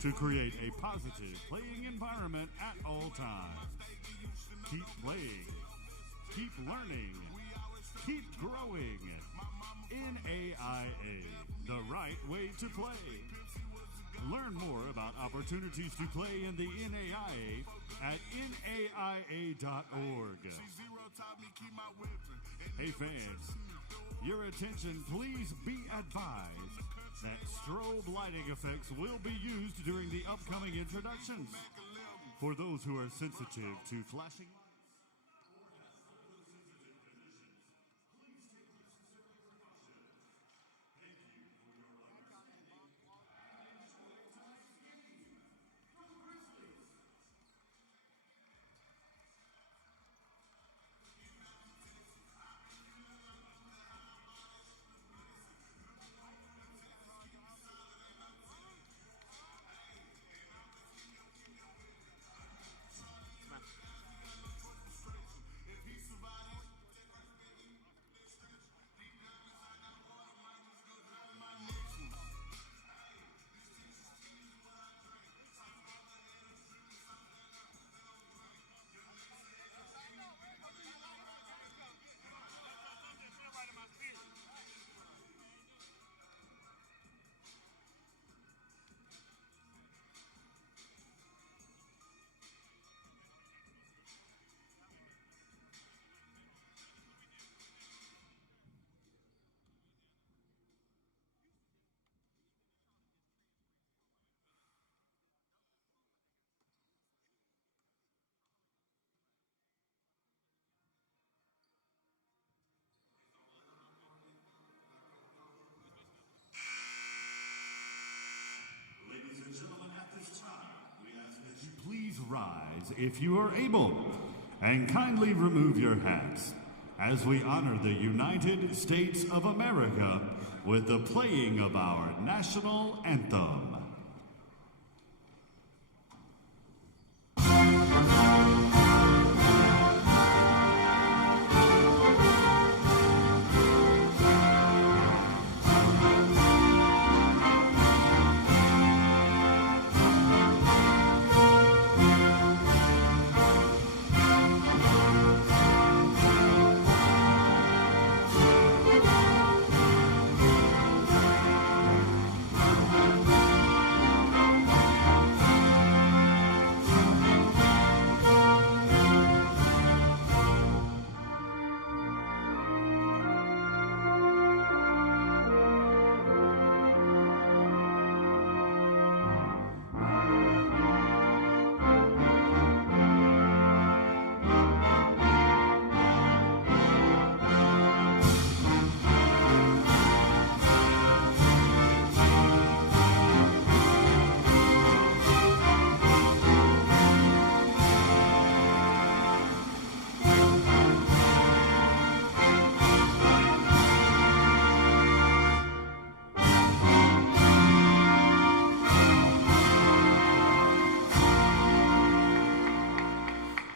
to create a positive playing environment at all times. Keep playing, keep learning, keep growing. NAIA, the right way to play. Learn more about opportunities to play in the NAIA at naia.org. Hey fans, your attention please be advised that strobe lighting effects will be used during the upcoming introductions. For those who are sensitive to flashing rise if you are able, and kindly remove your hats as we honor the United States of America with the playing of our national anthem.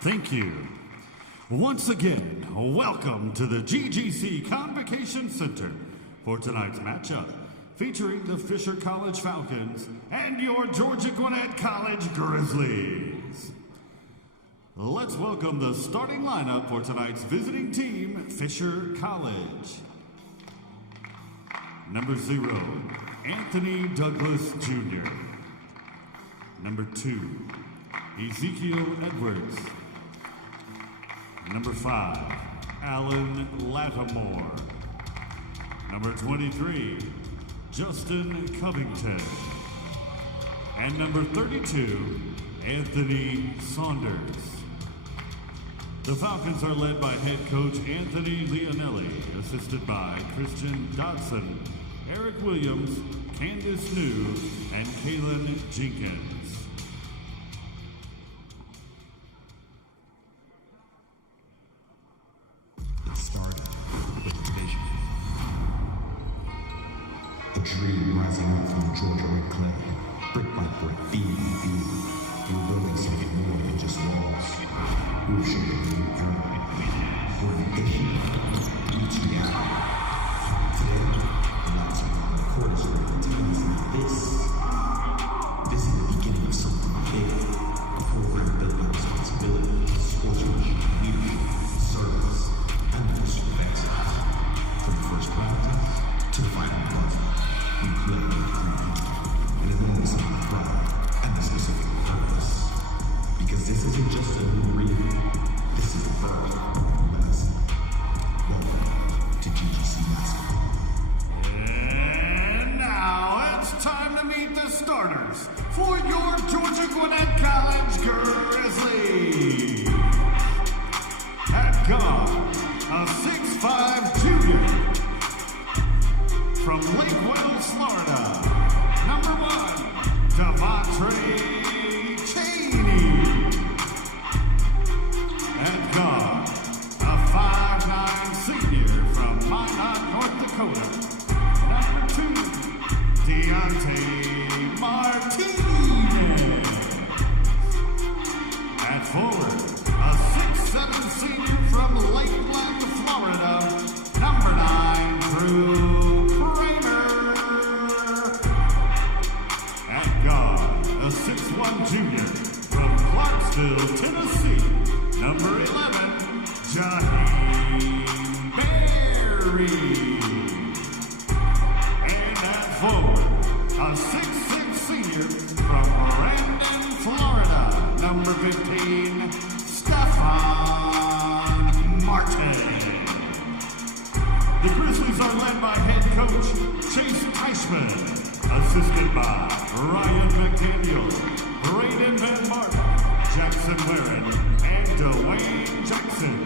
Thank you. Once again, welcome to the GGC Convocation Center for tonight's matchup, featuring the Fisher College Falcons and your Georgia Gwinnett College Grizzlies. Let's welcome the starting lineup for tonight's visiting team, Fisher College. Number 0, Anthony Douglas Jr. Number 2, Ezekiel Edwards. Number 5, Alan Lattimore. Number 23, Justin Covington. And number 32, Anthony Saunders. The Falcons are led by head coach Anthony Leonelli, assisted by Christian Dodson, Eric Williams, Candace New, and Kaylin Jenkins. Started with a vision. A dream rising up from the Georgia red clay, brick by brick, beam by beam. We were building something more than just walls. We were shaping a new dream. Where ambition reached the out. Today, the lights are on the quarter street and telling us that this is the beginning. Because this isn't just a new arena. This is the birth of massive. Welcome to GGC Basketball. And now it's time to meet the starters for your Georgia Gwinnett College Grizzlies. At guard, a 6'5" junior from Lake Wales, Florida, number 1, Devontre Cheney. At guard, a 5'9" senior from Minot, North Dakota, number 2, Deontay Martinez. At forward, a 6'7" senior from Lakeland, Florida, number 9, Drew Kramer. At guard, a 6'1" junior from Clarksville, Tennessee, number 11, Jaheim Berry. And at forward, a 6'6" senior from Brandon, Florida, number 15, Stefan Martin. The Grizzlies are led by head coach Chase Teichman, assisted by Ryan McDaniel, Braden Van Martin, Jackson Warren, and Dwayne Jackson.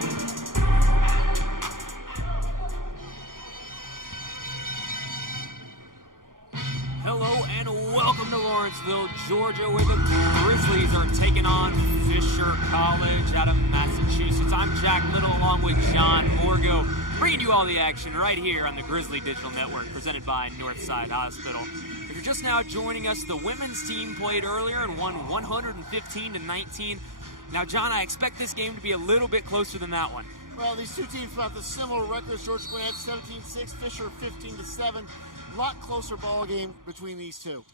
Hello and welcome to Lawrenceville, Georgia, where the Grizzlies are taking on Fisher College out of Massachusetts. I'm Jack Little along with John Morgo, bringing you all the action right here on the Grizzly Digital Network, presented by Northside Hospital. If you're just now joining us, the women's team played earlier and won 115-19. Now, John, I expect this game to be a little bit closer than that one. Well, these two teams have the similar records. Georgia Gwinnett 17-6, Fisher 15-7. A lot closer ball game between these two.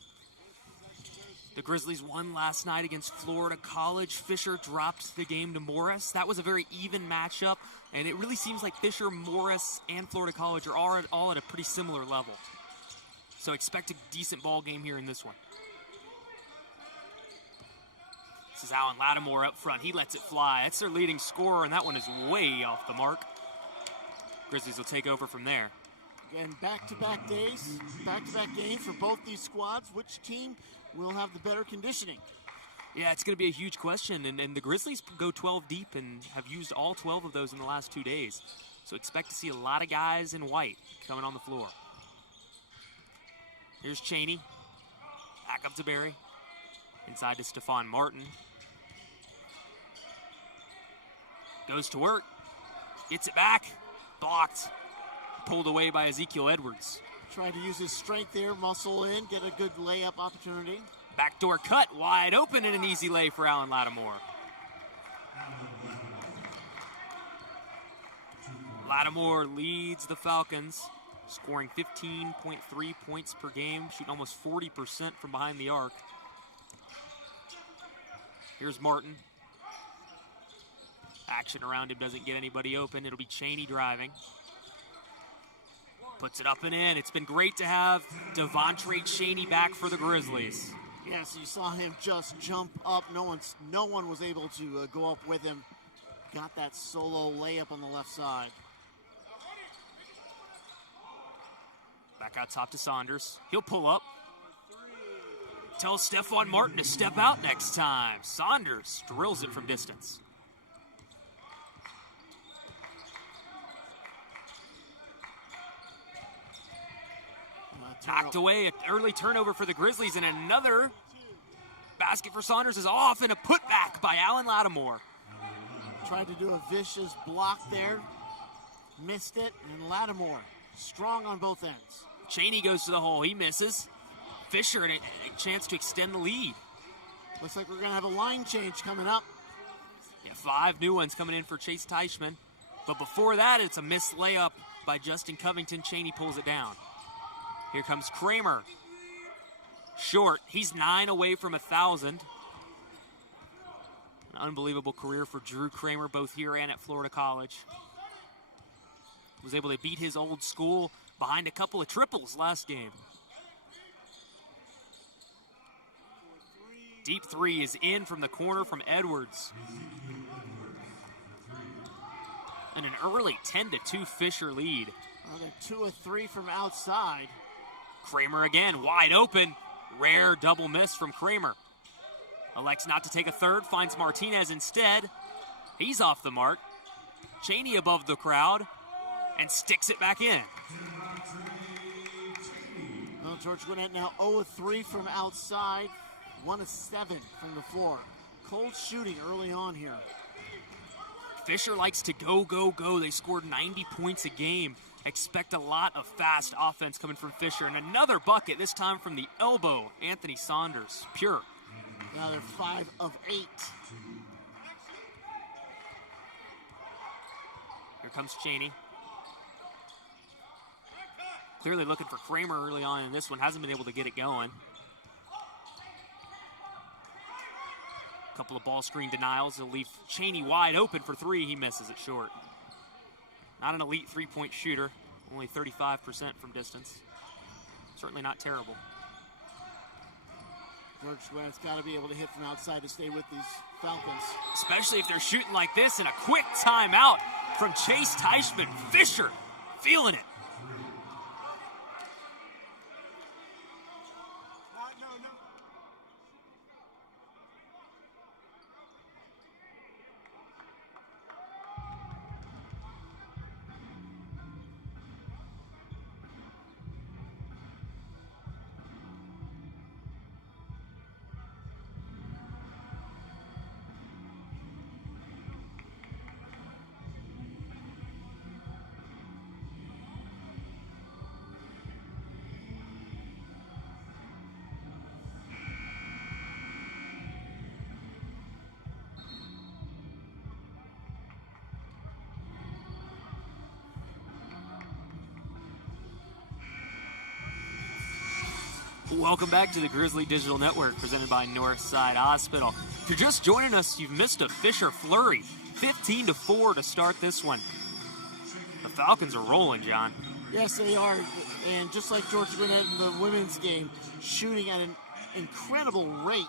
The Grizzlies won last night against Florida College. Fisher dropped the game to Morris. That was a very even matchup, and it really seems like Fisher, Morris, and Florida College are all at a pretty similar level. So expect a decent ball game here in this one. This is Alan Lattimore up front. He lets it fly. That's their leading scorer, and that one is way off the mark. Grizzlies will take over from there. Again, back-to-back days, back-to-back games for both these squads. Which team will have the better conditioning? Yeah, it's going to be a huge question, and the Grizzlies go 12 deep and have used all 12 of those in the last 2 days. So expect to see a lot of guys in white coming on the floor. Here's Cheney. Back up to Berry. Inside to Stefan Martin. Goes to work. Gets it back. Blocked. Pulled away by Ezekiel Edwards. Trying to use his strength there, muscle in, get a good layup opportunity. Backdoor cut, wide open, and an easy lay for Alan Lattimore. Lattimore leads the Falcons, scoring 15.3 points per game, shooting almost 40% from behind the arc. Here's Martin. Action around him doesn't get anybody open. It'll be Cheney driving. Puts it up and in. It's been great to have Devontre Cheney back for the Grizzlies. Yes, you saw him just jump up. No one was able to go up with him. Got that solo layup on the left side. Back out top to Saunders. He'll pull up. Tell Stefan Martin to step out next time. Saunders drills it from distance. Knocked away, an early turnover for the Grizzlies, and another basket for Saunders is off, and a putback by Alan Lattimore. Tried to do a vicious block there. Missed it, and Lattimore strong on both ends. Cheney goes to the hole. He misses. Fisher and a chance to extend the lead. Looks like we're going to have a line change coming up. Yeah, 5 new ones coming in for Chase Teichman. But before that, it's a missed layup by Justin Covington. Cheney pulls it down. Here comes Kramer. Short. He's 9 away from 1,000. An unbelievable career for Drew Kramer, both here and at Florida College. Was able to beat his old school behind a couple of triples last game. Deep three is in from the corner from Edwards. And an early 10-2 Fisher lead. They're 2 of 3 from outside. Kramer again, wide open. Rare double miss from Kramer. Elects not to take a third, finds Martinez instead. He's off the mark. Cheney above the crowd and sticks it back in. Well, George Gwinnett now 0 of 3 from outside, 1 of 7 from the floor. Cold shooting early on here. Fisher likes to go, go, go. They scored 90 points a game. Expect a lot of fast offense coming from Fisher. And another bucket, this time from the elbow. Anthony Saunders, pure. Now they're 5 of 8. Here comes Cheney. Clearly looking for Kramer early on in this one. Hasn't been able to get it going. A couple of ball screen denials. He'll leave Cheney wide open for three. He misses it short. Not an elite three-point shooter. Only 35% from distance. Certainly not terrible. George Gwinnett's got to be able to hit from outside to stay with these Falcons. Especially if they're shooting like this, and a quick timeout from Chase Teichman. Fisher feeling it. Welcome back to the Grizzly Digital Network, presented by Northside Hospital. If you're just joining us, you've missed a Fisher flurry. 15-4 to start this one. The Falcons are rolling, John. Yes, they are. And just like George Gwinnett in the women's game, shooting at an incredible rate.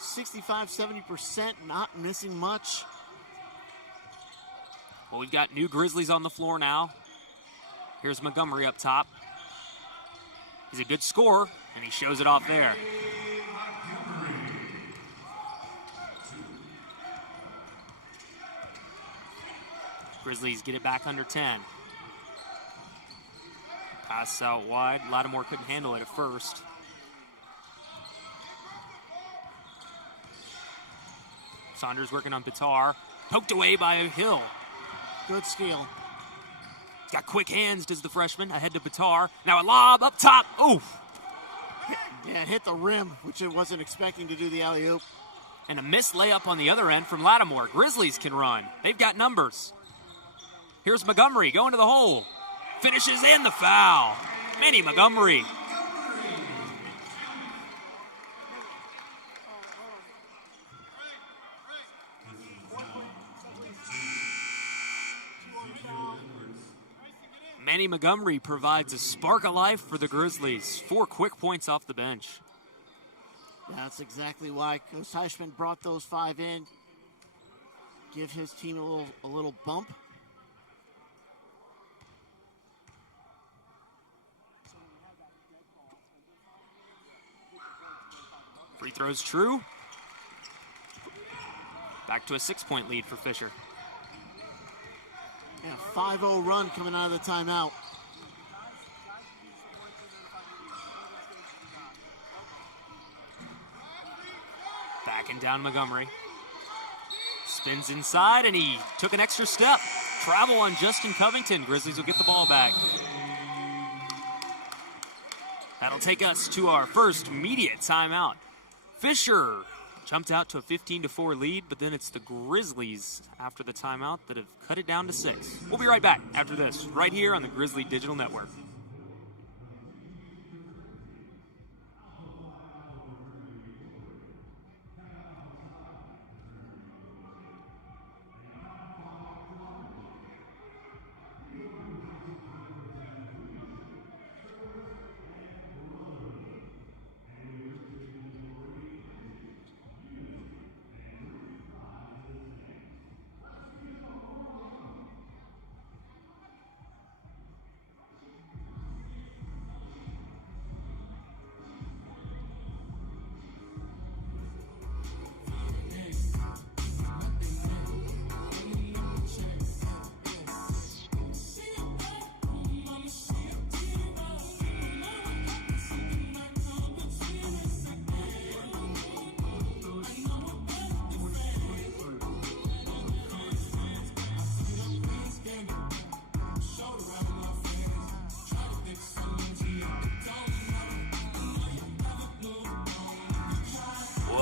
65-70%, not missing much. Well, we've got new Grizzlies on the floor now. Here's Montgomery up top. He's a good scorer, and he shows it off there. Grizzlies get it back under 10. Pass out wide. Lattimore couldn't handle it at first. Saunders working on Bitar. Poked away by Hill. Good steal. He's got quick hands, does the freshman. Ahead to Bitar. Now a lob up top. Oof. Yeah, it hit the rim, which it wasn't expecting to do the alley-oop. And a missed layup on the other end from Lattimore. Grizzlies can run. They've got numbers. Here's Montgomery going to the hole. Finishes in the foul. Manny Montgomery. Manny Montgomery provides a spark of life for the Grizzlies. 4 quick points off the bench. That's exactly why Coach Teichman brought those 5 in. Give his team a little bump. Free throws true. Back to a 6-point lead for Fisher. Yeah, 5-0 run coming out of the timeout. Backing down Montgomery. Spins inside, and he took an extra step. Travel on Justin Covington. Grizzlies will get the ball back. That'll take us to our first immediate timeout. Fisher jumped out to a 15-4 lead, but then it's the Grizzlies after the timeout that have cut it down to 6. We'll be right back after this, right here on the Grizzly Digital Network.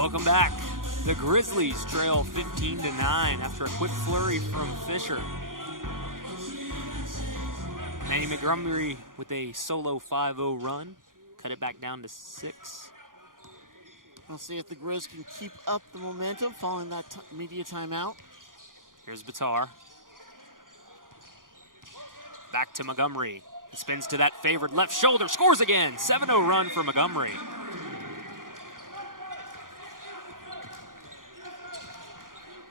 Welcome back. The Grizzlies trail 15-9 after a quick flurry from Fisher. Manny Montgomery with a solo 5-0 run. Cut it back down to 6. We'll see if the Grizz can keep up the momentum following that media timeout. Here's Batar. Back to Montgomery. He spins to that favored left shoulder. Scores again. 7-0 run for Montgomery.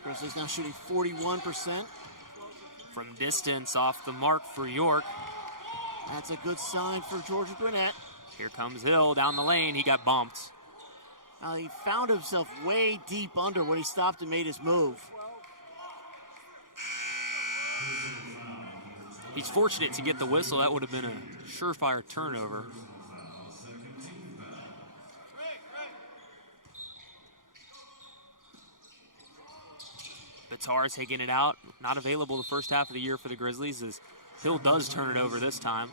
Grizzlies now shooting 41%. From distance off the mark for York. That's a good sign for Georgia Gwinnett. Here comes Hill down the lane. He got bumped. Now he found himself way deep under when he stopped and made his move. He's fortunate to get the whistle. That would have been a surefire turnover. Batar taking it out. Not available the first half of the year for the Grizzlies as Hill does turn it over this time.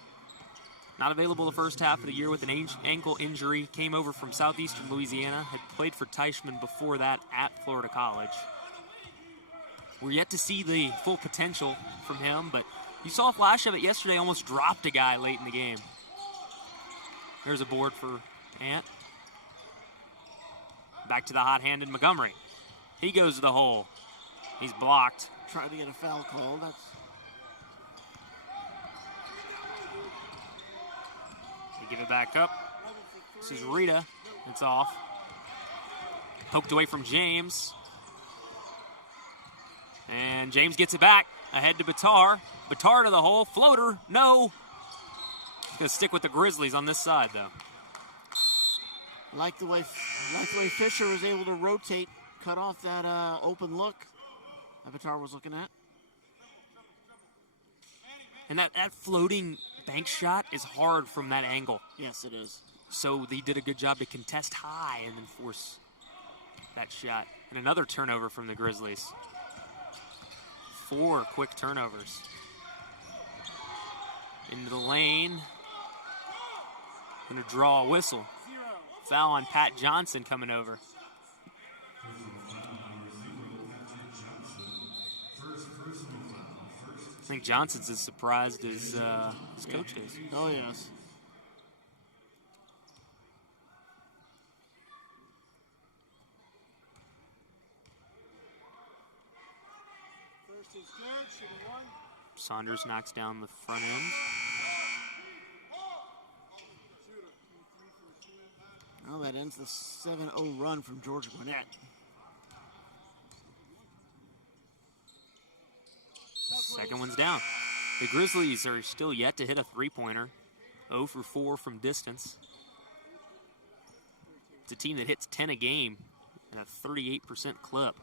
Not available the first half of the year with an ankle injury. Came over from southeastern Louisiana. Had played for Teichman before that at Florida College. We're yet to see the full potential from him, but you saw a flash of it yesterday. Almost dropped a guy late in the game. Here's a board for Ant. Back to the hot-handed Montgomery. He goes to the hole. He's blocked. Trying to get a foul call. They give it back up. This is Rita. It's off. Poked away from James. And James gets it back. Ahead to Batar. Batar to the hole. Floater. No. He's going to stick with the Grizzlies on this side, though. Like the way Fisher was able to rotate, cut off that open look that Batar was looking at. And that floating bank shot is hard from that angle. Yes, it is. So they did a good job to contest high and then force that shot. And another turnover from the Grizzlies. 4 quick turnovers. Into the lane. Gonna draw a whistle. Foul on Pat Johnson coming over. I think Johnson's as surprised as his coach is. Oh, yes. Saunders knocks down the front end. Well, that ends the 7-0 run from Georgia Gwinnett. Second one's down. The Grizzlies are still yet to hit a three-pointer. 0 for 4 from distance. It's a team that hits 10 a game at a 38% clip.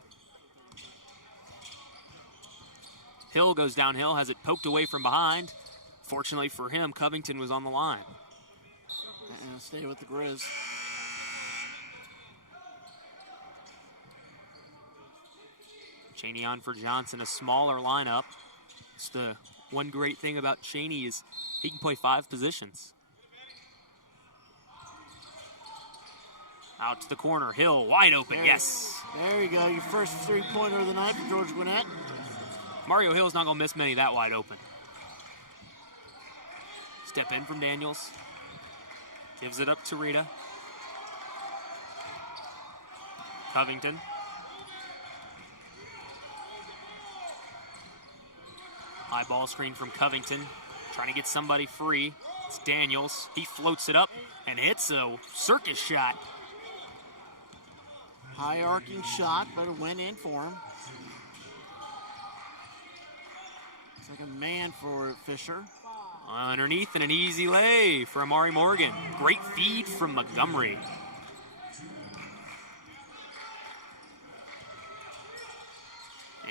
Hill goes downhill, has it poked away from behind. Fortunately for him, Covington was on the line. And stay with the Grizz. Cheney on for Johnson, a smaller lineup. It's the one great thing about Cheney is he can play 5 positions. Out to the corner, Hill, wide open, yes. There you go, your first three-pointer of the night for Georgia Gwinnett. Mario Hill's not going to miss many that wide open. Step in from Daniels. Gives it up to Rita. Covington. High ball screen from Covington. Trying to get somebody free. It's Daniels. He floats it up and hits a circus shot. High arcing shot, but it went in for him. It's like a man for Fisher. Underneath and an easy lay for Amari Morgan. Great feed from Montgomery.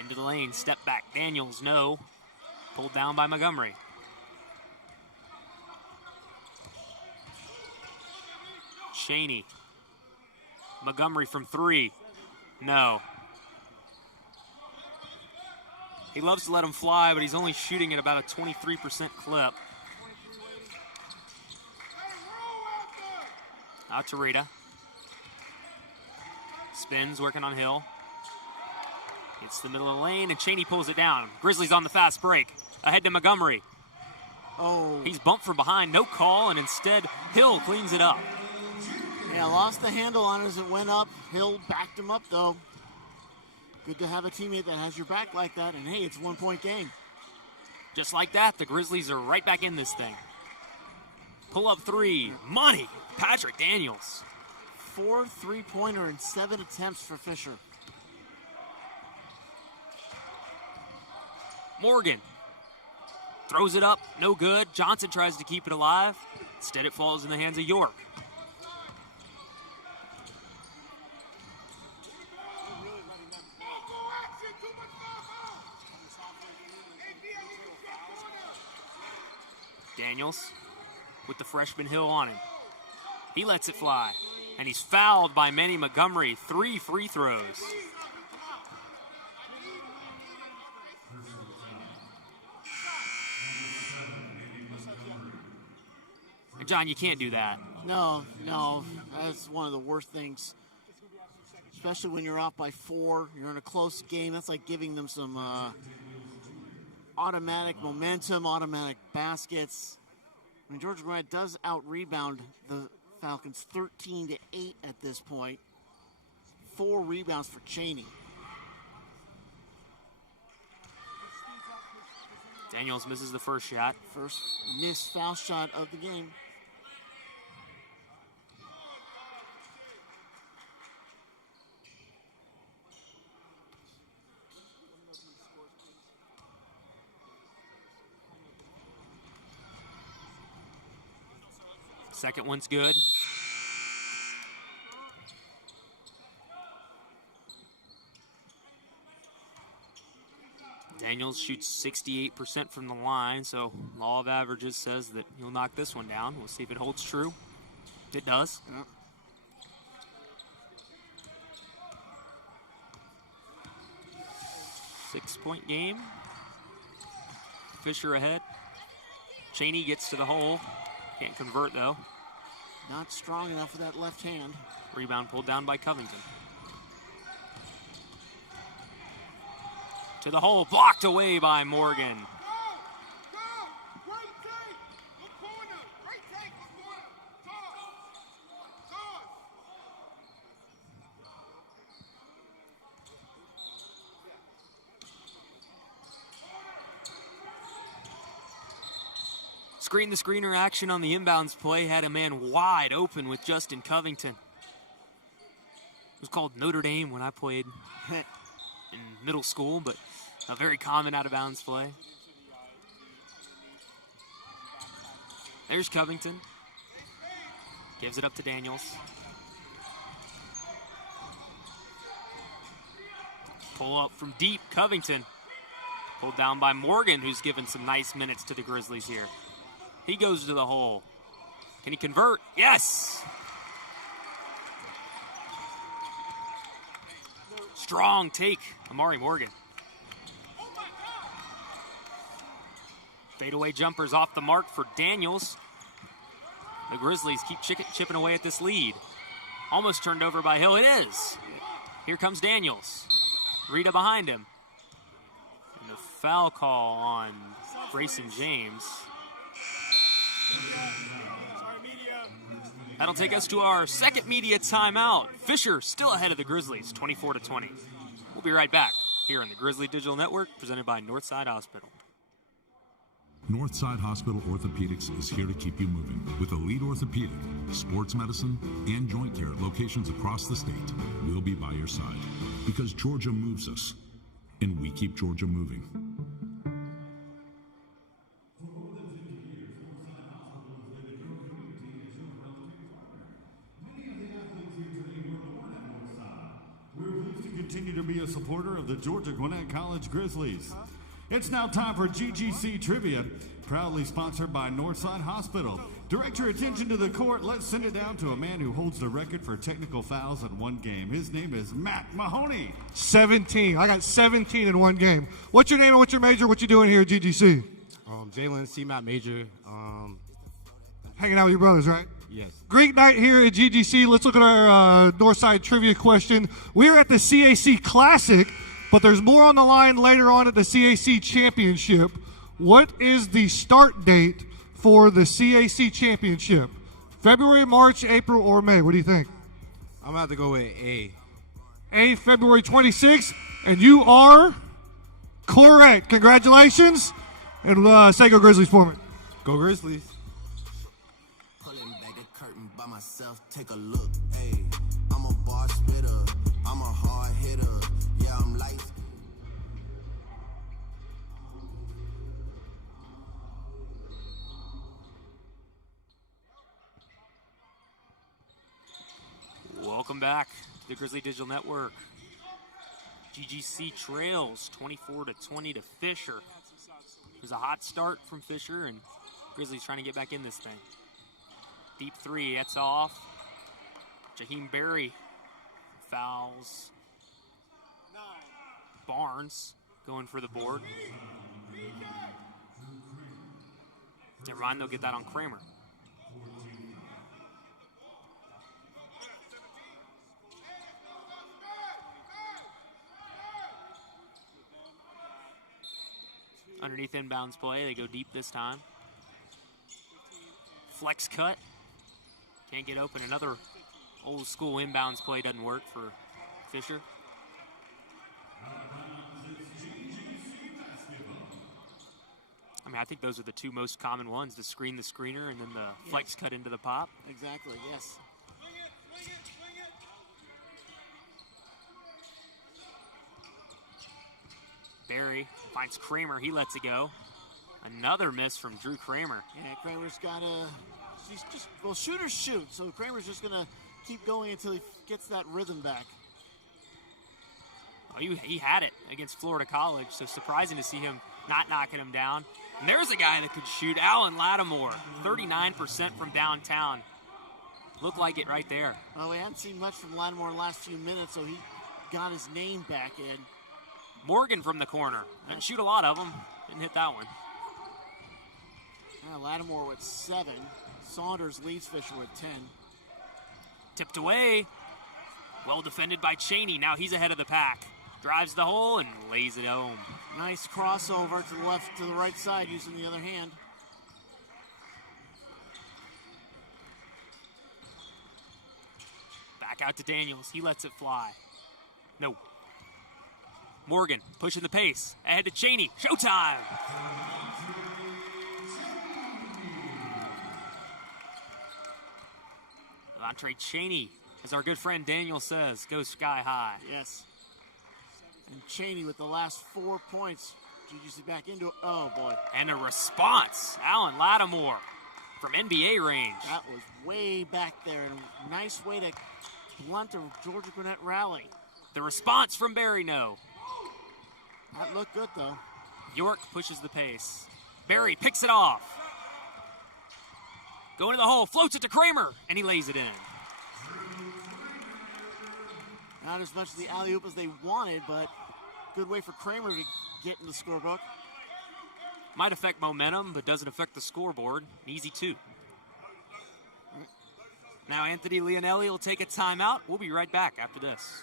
Into the lane, step back. Daniels, no. Pulled down by Montgomery. Cheney. Montgomery from 3. No. He loves to let him fly, but he's only shooting at about a 23% clip. Out to Rita. Spins, working on Hill. Gets to the middle of the lane, and Cheney pulls it down. Grizzlies on the fast break. Ahead to Montgomery. Oh. He's bumped from behind, no call, and instead Hill cleans it up. Yeah, lost the handle on it as it went up. Hill backed him up, though. Good to have a teammate that has your back like that, and hey, it's a 1-point game. Just like that, the Grizzlies are right back in this thing. Pull up three, money, Patrick Daniels. 4 3-pointer in 7 attempts for Fisher. Morgan throws it up, no good. Johnson tries to keep it alive. Instead, it falls in the hands of York. Daniels with the freshman Hill on him. He lets it fly, and he's fouled by Manny Montgomery. 3 free throws. John, you can't do that. No, that's one of the worst things. Especially when you're off by 4, you're in a close game. That's like giving them some automatic momentum, automatic baskets. I mean, Georgia Gwinnett does out-rebound the Falcons 13-8 at this point. 4 rebounds for Cheney. Daniels misses the first shot. First missed foul shot of the game. Second one's good. Daniels shoots 68% from the line, so law of averages says that he'll knock this one down. We'll see if it holds true. It does. Yeah. Six-point game. Fisher ahead. Cheney gets to the hole. Can't convert, though. Not strong enough for that left hand. Rebound pulled down by Covington. To the hole, blocked away by Morgan. Screen the screener action on the inbounds play had a man wide open with Justin Covington. It was called Notre Dame when I played in middle school, but a very common out-of-bounds play. There's Covington. Gives it up to Daniels. Pull up from deep, Covington. Pulled down by Morgan, who's given some nice minutes to the Grizzlies here. He goes to the hole. Can he convert? Yes! Strong take, Amari Morgan. Fadeaway jumpers off the mark for Daniels. The Grizzlies keep chipping away at this lead. Almost turned over by Hill. It is. Here comes Daniels. Rita behind him. And a foul call on Grayson James. That'll take us to our second media timeout. Fisher still ahead of the Grizzlies, 24-20. We'll be right back here on the Grizzly Digital Network, presented by Northside Hospital. Northside Hospital Orthopedics is here to keep you moving with elite orthopedic, sports medicine, and joint care at locations across the state. We'll be by your side because Georgia moves us, and we keep Georgia moving. Continue to be a supporter of the Georgia Gwinnett College Grizzlies. It's now time for GGC Trivia, proudly sponsored by Northside Hospital. Direct your attention to the court. Let's send it down to a man who holds the record for technical fouls in one game. His name is Matt Mahoney. 17. I got 17 in one game. What's your name and what's your major? What you doing here at GGC? Jalen C. Matt Major. Hanging out with your brothers, right? Yes. Great night here at GGC. Let's look at our Northside trivia question. We're at the CAC Classic, but there's more on the line later on at the CAC Championship. What is the start date for the CAC Championship? February, March, April, or May? What do you think? I'm going to have to go with A. A, February 26th, and you are correct. Congratulations, and say go Grizzlies for me. Go Grizzlies. Pulling back the curtain by myself, take a look. Hey, I'm a bar spitter, I'm a hard hitter. Yeah, I'm light. Welcome back to the Grizzly Digital Network. GGC trails 24-20 to Fisher. There's a hot start from Fisher, and Grizzlies trying to get back in this thing. Deep three, that's off. Jaheim Berry fouls. Barnes going for the board. Never mind, they'll get that on Kramer. Underneath inbounds play, they go deep this time. Flex cut. Can't get open. Another old school inbounds play doesn't work for Fisher. I mean, I think those are the two most common ones, the screen the screener and then the flex cut into the pop. Exactly, yes. Barry finds Kramer. He lets it go. Another miss from Drew Kramer. Yeah, Kramer's got to, well, shooters shoot, so Kramer's just going to keep going until he gets that rhythm back. Oh, he had it against Florida College, so surprising to see him not knocking him down. And there's a guy that could shoot, Alan Lattimore, 39% from downtown. Looked like it right there. Well, we haven't seen much from Lattimore in the last few minutes, so he got his name back in. Morgan from the corner. Didn't shoot a lot of them. Didn't hit that one. Lattimore with 7. Saunders leads Fisher with 10. Tipped away. Well defended by Cheney. Now he's ahead of the pack. Drives the hole and lays it home. Nice crossover to the left, to the right side using the other hand. Back out to Daniels. He lets it fly. No. Morgan pushing the pace. Ahead to Cheney. Showtime! Andre Cheney, as our good friend Daniel says, goes sky high. Yes. And Cheney with the last 4 points. GGC back into it. Oh, boy. And a response. Alan Lattimore from NBA range. That was way back there. Nice way to blunt a Georgia Gwinnett rally. The response from Barry, no. That looked good, though. York pushes the pace. Barry picks it off. Going to the hole, floats it to Kramer, and he lays it in. Not as much of the alley-oop as they wanted, but good way for Kramer to get in the scorebook. Might affect momentum, but doesn't affect the scoreboard. Easy 2. Now Anthony Leonelli will take a timeout. We'll be right back after this.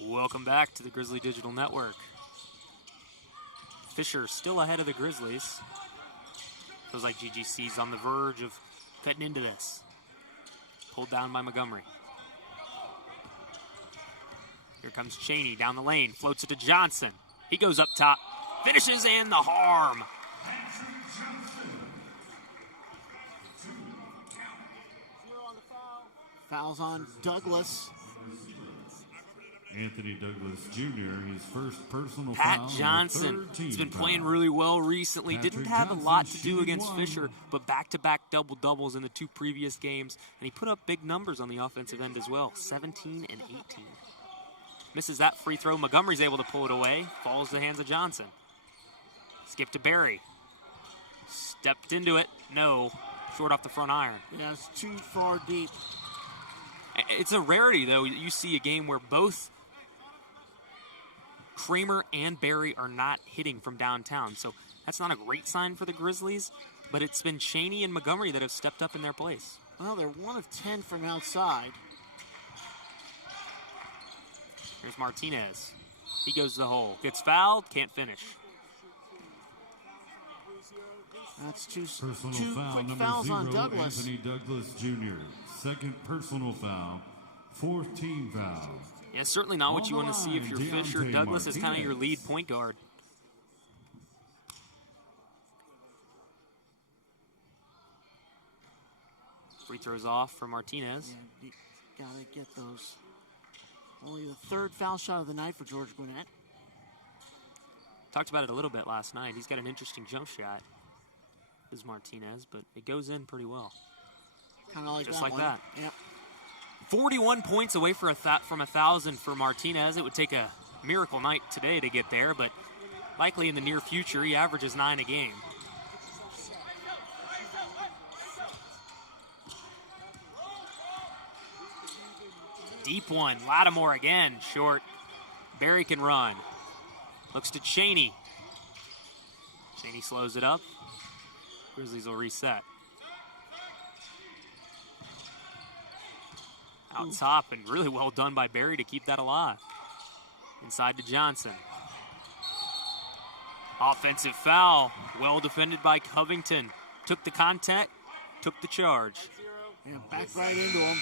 Welcome back to the Grizzly Digital Network. Fisher still ahead of the Grizzlies. Feels like GGC's on the verge of cutting into this. Pulled down by Montgomery. Here comes Cheney down the lane, floats it to Johnson. He goes up top, finishes, and the harm. Fouls on Douglas. Anthony Douglas Jr., his first personal Pat foul. Johnson has been playing foul. really well recently. Patrick Didn't have a Johnson lot to do shooting against one. Fisher, but back-to-back double-doubles in the 2 previous games. And he put up big numbers on the offensive end as well, 17 and 18. Misses that free throw. Montgomery's able to pull it away. Falls to the hands of Johnson. Skip to Barry. Stepped into it. No. Short off the front iron. Yeah, it's too far deep. It's a rarity, though. You see a game where both Kramer and Barry are not hitting from downtown. So that's not a great sign for the Grizzlies, but it's been Cheney and Montgomery that have stepped up in their place. Well, they're 1 of 10 from outside. Here's Martinez. He goes to the hole. Gets fouled, can't finish. That's two Personal foul quick number fouls 0, on Douglas. Anthony Douglas Jr. Second personal foul, 4th team foul. Yeah, certainly not what you want to see if you're Deontay Fisher. Douglas is kind of your Martinez. lead point guard. Free throws off for Martinez. Yeah, you gotta get those. Only the 3rd foul shot of the night for George Gwinnett. Talked about it a little bit last night. He's got an interesting jump shot, is Martinez, but it goes in pretty well. Kind of like Just that like one. that. Yep. 41 points away from 1,000 for Martinez. It would take a miracle night today to get there, but likely in the near future, he averages 9 a game. Deep one. Lattimore again. Short. Barry can run. Looks to Cheney. Cheney slows it up. Grizzlies will reset. Out top, and really well done by Barry to keep that alive. Inside to Johnson. Offensive foul. Well defended by Covington. Took the contact, took the charge. Yeah, back right into him.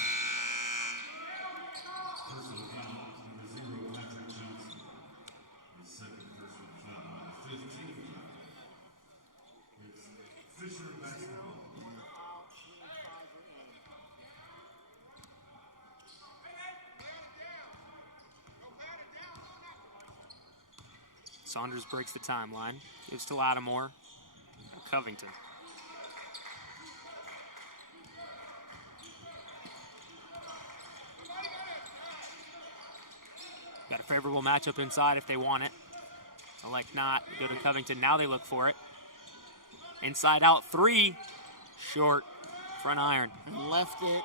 Saunders breaks the timeline. Gives to Lattimore. Covington. Got a favorable matchup inside if they want it. Elect not. Go to Covington. Now they look for it. Inside out 3. Short. Front iron. And left it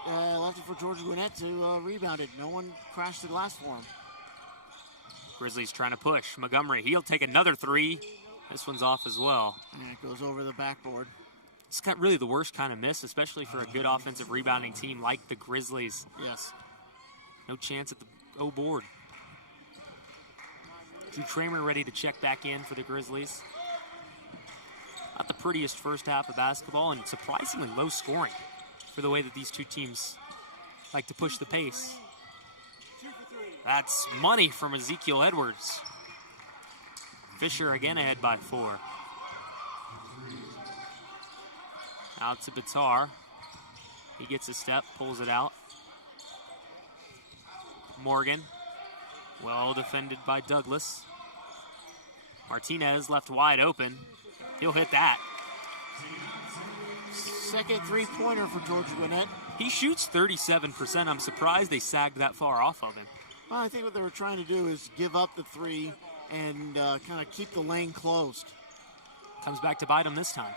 for George Gwinnett to rebound it. No one crashed the glass for him. Grizzlies trying to push. Montgomery, he'll take another 3. This one's off as well. And it goes over the backboard. It's got really the worst kind of miss, especially for a good offensive rebounding team like the Grizzlies. Yes. No chance at the O board. Drew Kramer ready to check back in for the Grizzlies. Not the prettiest first half of basketball, and surprisingly low scoring for the way that these two teams like to push the pace. That's money from Ezekiel Edwards. Fisher again ahead by 4. Out to Bitar. He gets a step, pulls it out. Morgan, well defended by Douglas. Martinez left wide open. He'll hit that. Second 3-pointer for George Gwinnett. He shoots 37%. I'm surprised they sagged that far off of him. Well, I think what they were trying to do is give up the 3 and kind of keep the lane closed. Comes back to bite him this time.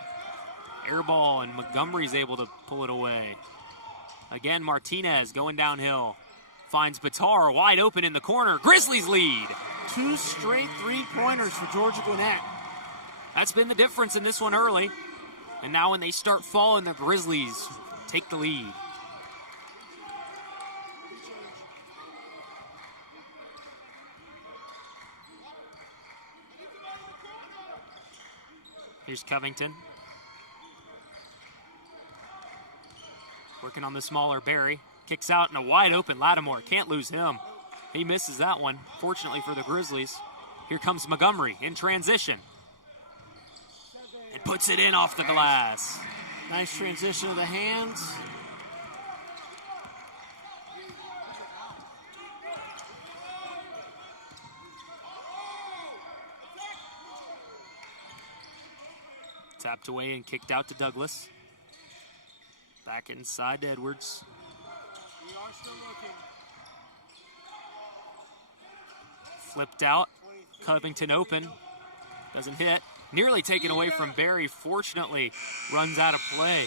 Air ball, and Montgomery's able to pull it away. Again, Martinez going downhill. Finds Bitar wide open in the corner. Grizzlies lead. 2 straight 3-pointers for George Gwinnett. That's been the difference in this one early. And now when they start falling, the Grizzlies take the lead. Here's Covington. Working on the smaller Barry. Kicks out in a wide open Lattimore. Can't lose him. He misses that one, fortunately for the Grizzlies. Here comes Montgomery in transition. And puts it in off the glass. Nice transition of the hands. Tapped away and kicked out to Douglas. Back inside to Edwards. Flipped out. Covington open. Doesn't hit. Nearly taken away from Barry. Fortunately, runs out of play.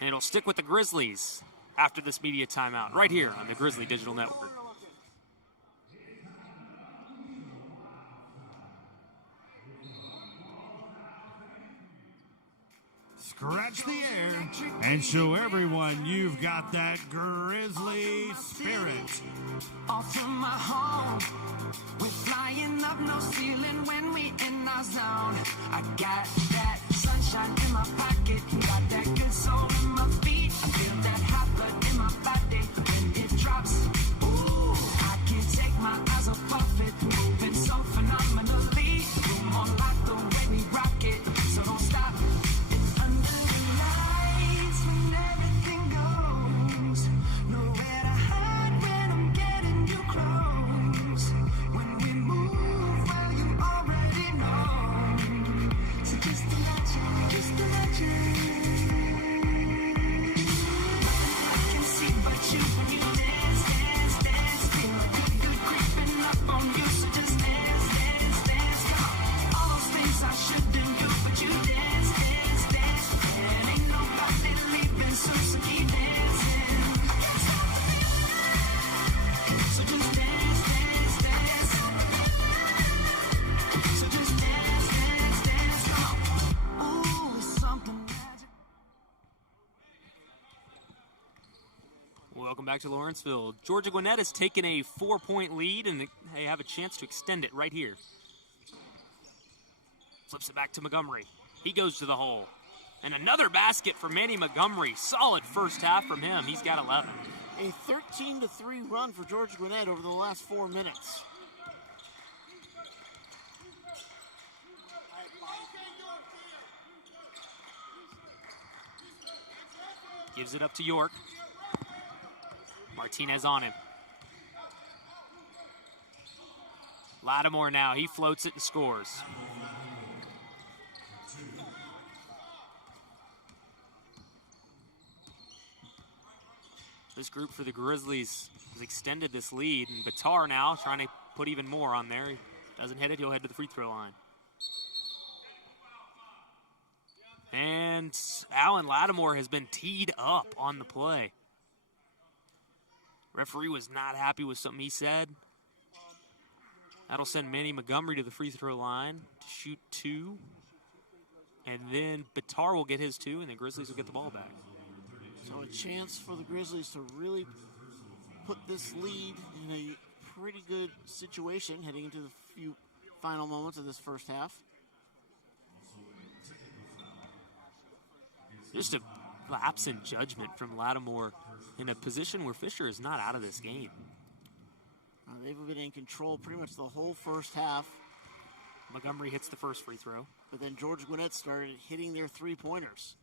And it'll stick with the Grizzlies after this media timeout, right here on the Grizzly Digital Network. Scratch the air and show everyone you've got that Grizzly spirit. Off to my home, we're flying up, no ceiling when we in our zone. I got that sunshine in my pocket, got that good soul in my feet. I feel that hot blood in my body when it drops. Ooh, I can't take my eyes off it, moving so phenomenally. Room on lock, the way we rock it, so don't stop. Welcome back to Lawrenceville. Georgia Gwinnett has taken a 4-point lead, and they have a chance to extend it right here. Flips it back to Montgomery. He goes to the hole. And another basket for Manny Montgomery. Solid first half from him. He's got 11. A 13-3 run for Georgia Gwinnett over the last 4 minutes. Gives it up to York. Martinez on him. Lattimore now. He floats it and scores. This group for the Grizzlies has extended this lead, and Batar now trying to put even more on there. He doesn't hit it. He'll head to the free throw line. And Alan Lattimore has been teed up on the play. Referee was not happy with something he said. That'll send Manny Montgomery to the free throw line to shoot 2. And then Batar will get his 2, and the Grizzlies will get the ball back. So a chance for the Grizzlies to really put this lead in a pretty good situation heading into the few final moments of this first half. Just a lapse in judgment from Lattimore in a position where Fisher is not out of this game. They've been in control pretty much the whole first half. Montgomery hits the first free throw. But then Georgia Gwinnett started hitting their three-pointers.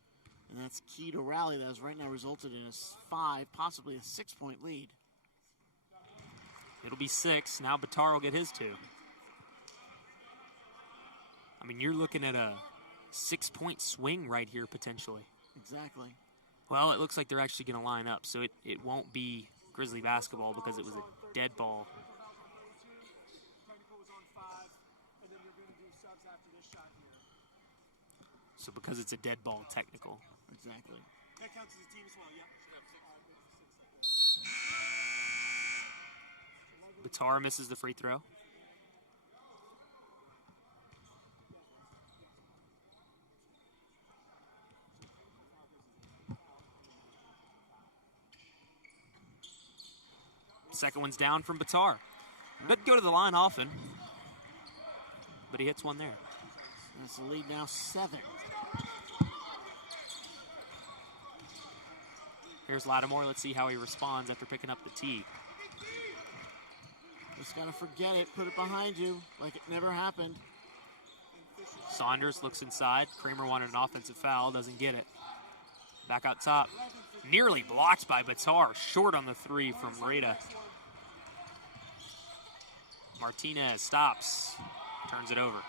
And that's key to rally that has right now resulted in a 5, possibly a 6-point lead. It'll be 6. Now Batar will get his 2. I mean, you're looking at a 6-point swing right here potentially. Exactly. Well, it looks like they're actually going to line up, so it won't be Grizzly basketball because it was a dead ball. So because it's a dead ball, technical. Exactly. That counts as a team as well, yeah. Batar misses the free throw. Second one's down from Batar. Doesn't go to the line often, but he hits one there. That's the lead now 7. Here's Lattimore. Let's see how he responds after picking up the tee. Just got to forget it, put it behind you like it never happened. Saunders looks inside. Kramer wanted an offensive foul, doesn't get it. Back out top. Nearly blocked by Batar. Short on the three from Rada. Martinez stops. Turns it over.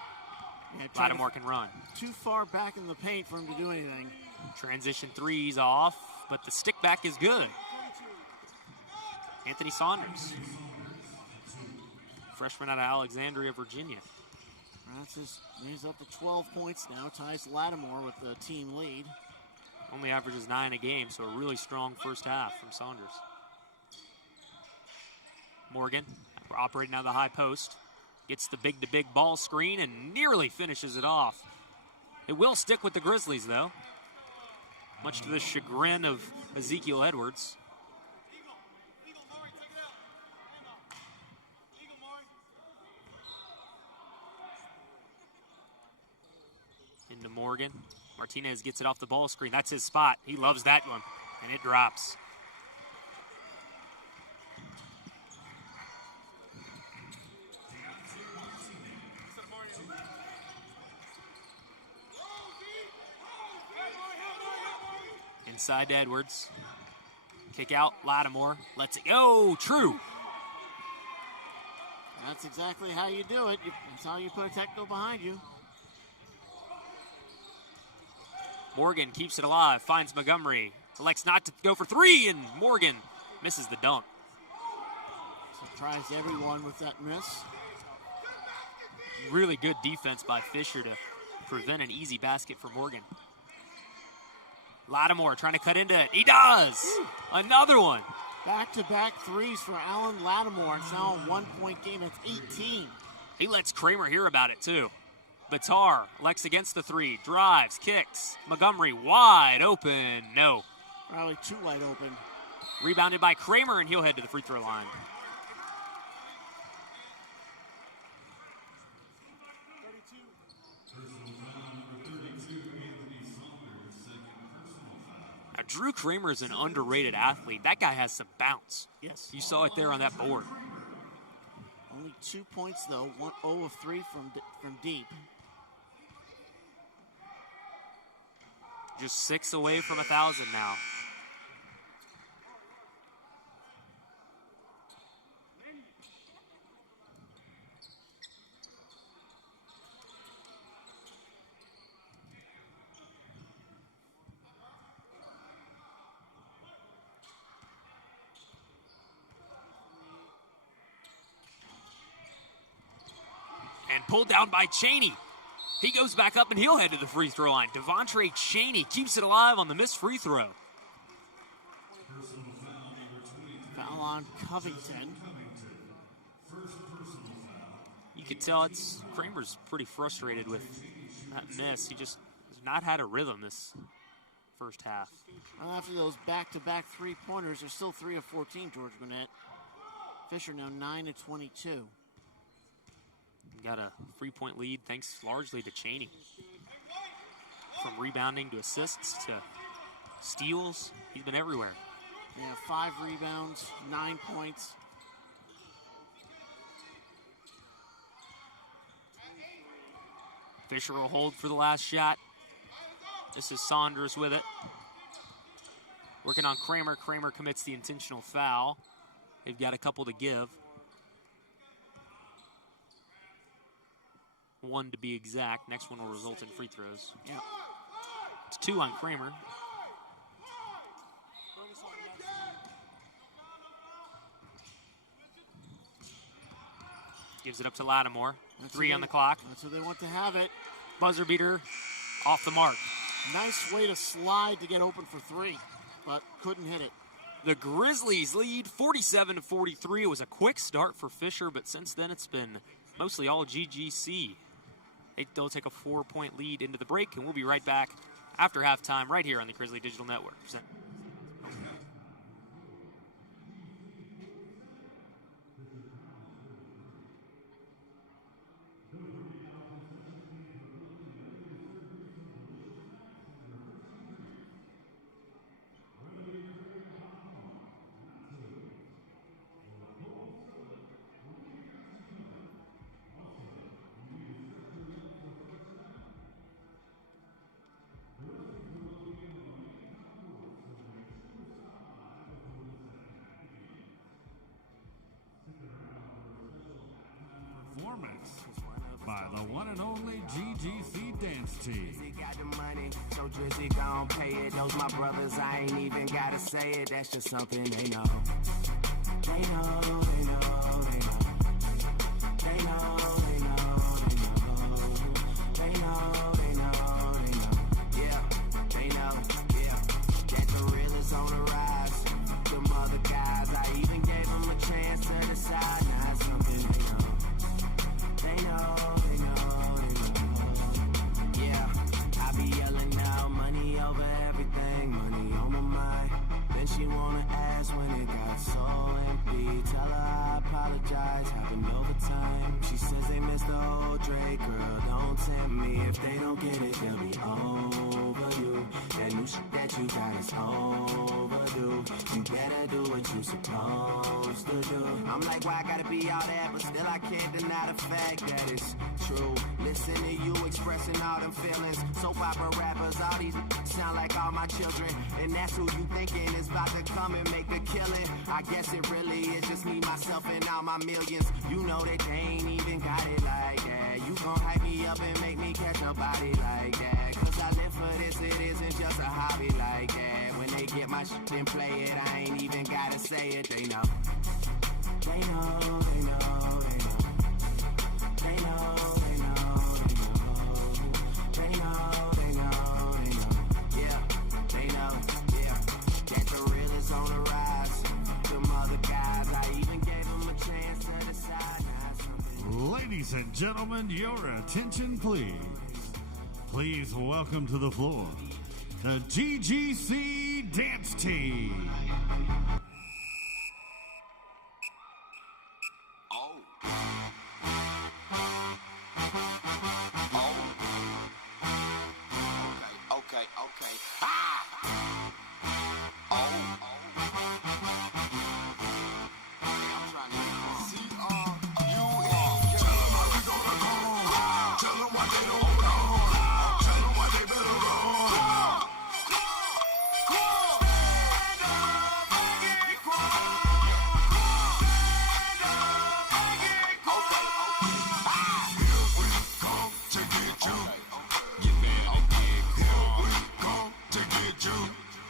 Yeah, Lattimore can run. Too far back in the paint for him to do anything. Transition threes off, but the stick back is good. Anthony Saunders. Freshman out of Alexandria, Virginia. Francis, he's up to 12 points now. Ties Lattimore with the team lead. Only averages 9 a game, so a really strong first half from Saunders. Morgan operating out of the high post. Gets the big-to-big ball screen and nearly finishes it off. It will stick with the Grizzlies, though, much to the chagrin of Ezekiel Edwards. Into Morgan. Martinez gets it off the ball screen. That's his spot. He loves that one, and it drops. Inside to Edwards. Kick out, Lattimore. Lets it go. True. That's exactly how you do it. That's how you put a techno behind you. Morgan keeps it alive, finds Montgomery. Elects not to go for three, and Morgan misses the dunk. Surprised everyone with that miss. Really good defense by Fisher to prevent an easy basket for Morgan. Lattimore trying to cut into it. He does! Another one. Back-to-back threes for Alan Lattimore. It's now a one-point game. It's 18. He lets Kramer hear about it, too. Batar elects against the three. Drives, kicks. Montgomery wide open. No. Probably too wide open. Rebounded by Kramer, and he'll head to the free throw line. Now, Drew Kramer is an underrated athlete. That guy has some bounce. Yes. You saw it there on that board. Only 2 points, though. 0 of 3 from deep. Just 6 away from 1,000 now. And pulled down by Cheney. He goes back up and he'll head to the free throw line. Devontre Cheney keeps it alive on the missed free throw. Foul on Covington. You could tell Kramer's pretty frustrated with that miss. He just has not had a rhythm this first half. Well, after those back-to-back three-pointers, they're still 3 of 14, George Gwinnett. Fisher now 9 of 22. Got a 3-point lead thanks largely to Cheney. From rebounding to assists to steals, he's been everywhere. Yeah, 5 rebounds, 9 points. Fisher will hold for the last shot. This is Saunders with it. Working on Kramer. Kramer commits the intentional foul. They've got a couple to give. 1 to be exact. Next one will result in free throws. Yeah. It's 2 on Kramer. Gives it up to Lattimore. 3 on the clock. That's who they want to have it. Buzzer beater off the mark. Nice way to slide to get open for 3, but couldn't hit it. The Grizzlies lead 47-43. It was a quick start for Fisher, but since then it's been mostly all GGC. They'll take a 4-point lead into the break, and we'll be right back after halftime right here on the Grizzly Digital Network. performance by the one and only GGC dance team. Drizzy got the money, so Drizzy gon' pay it. Those my brothers, I ain't even gotta say it. That's just something they know. They know, they know, they know. They know, they know, they know. They know, they know, they know. Yeah, they know, yeah. That the real is on the rise. Them other guys, I even gave them a chance to decide. Now it's something they know. They know, they know, they know. Yeah, I be yelling now, money over everything, money on my mind. Then she wanna ask when it got so empty. Tell her I apologize, happened over time. She says they missed the old Drake, girl, don't tempt me. If they don't get it, they'll be over you. That new shit that you got is overdue. You better do what you supposed to do. I'm like, why I gotta be all that, but still I can't deny the fact that it's true. Listen to you expressing all them feelings. Soap opera rappers, all these sound like all my children. And that's who you thinking is about to come and make a killing. I guess it really is just me, myself, and all my millions. You know that they ain't even got it like that. You gon' hype me up and make me catch a body like that. Cause I live for this, it isn't just a hobby like that. When they get my shit and play it, I ain't even gotta say it, they know. They know, they know, they know. They know, they know, they know. They know, they know, they know. Yeah, they know, yeah. That the real is on the rise. Them other guys, I even gave them a chance to decide. Now something. Ladies and gentlemen, your attention please. Please welcome to the floor the GGC dance team. Okay. Ah! I'm trying to C-R-U-N. Tell them how we gonna go. Tell them what they don't know. Tell them what they better run. Stand up, get quiet. Stand up, get quiet. Here we come to get you. You better get quiet. To get you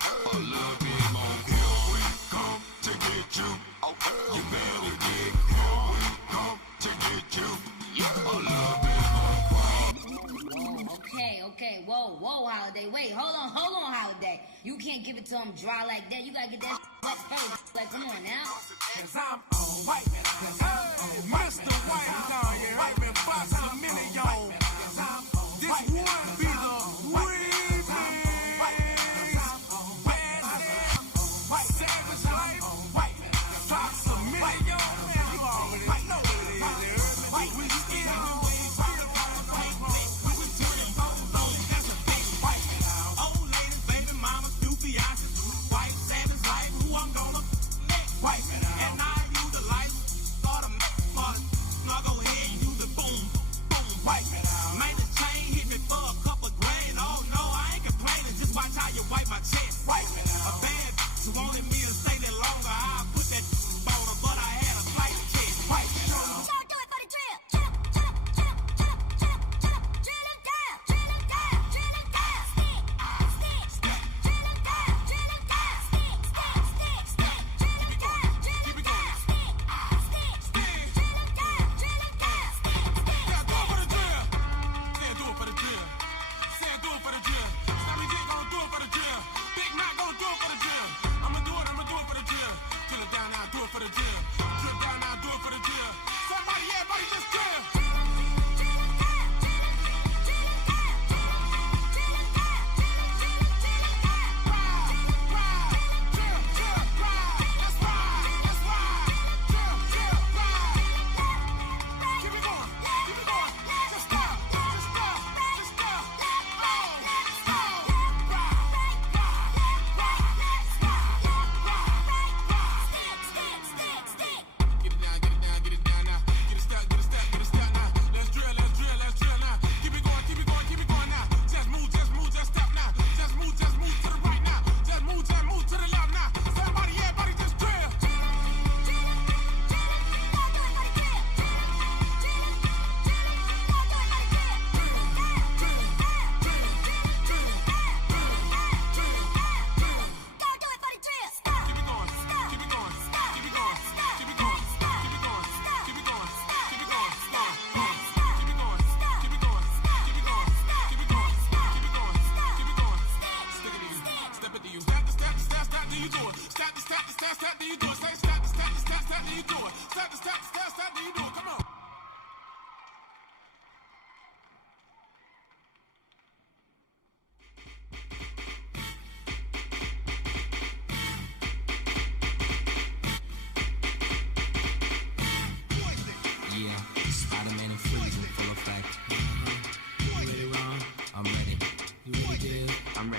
a little bit more. Here we come to get you. You better get here we come to get you a little bit more. Okay, whoa, Holiday. Wait, hold on, Holiday. You can't give it to him dry like that. You gotta get that wet first. Like, come on now. Cause I'm all white. Hey, Mr. White. Now, yeah, I've been boxing a minute, y'all. This would be the remix. Bad damn, savage life. Box a minute, yo, man. You already know what it is. We skin old lady, baby mama, doofy eyes. White, savage life, who I'm gonna white. And I use the light, snuggle head, use the boom.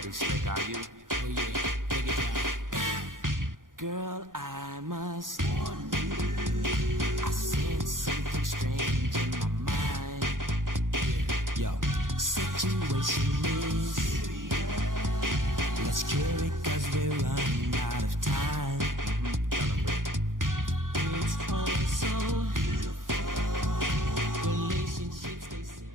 too slick, are you? Oh yeah, take it down. Girl, I must warn you. I sense something strange in my mind. Yo, situation is, let's cure it 'cause we're running out of time. It's all so beautiful. Relationships, they say.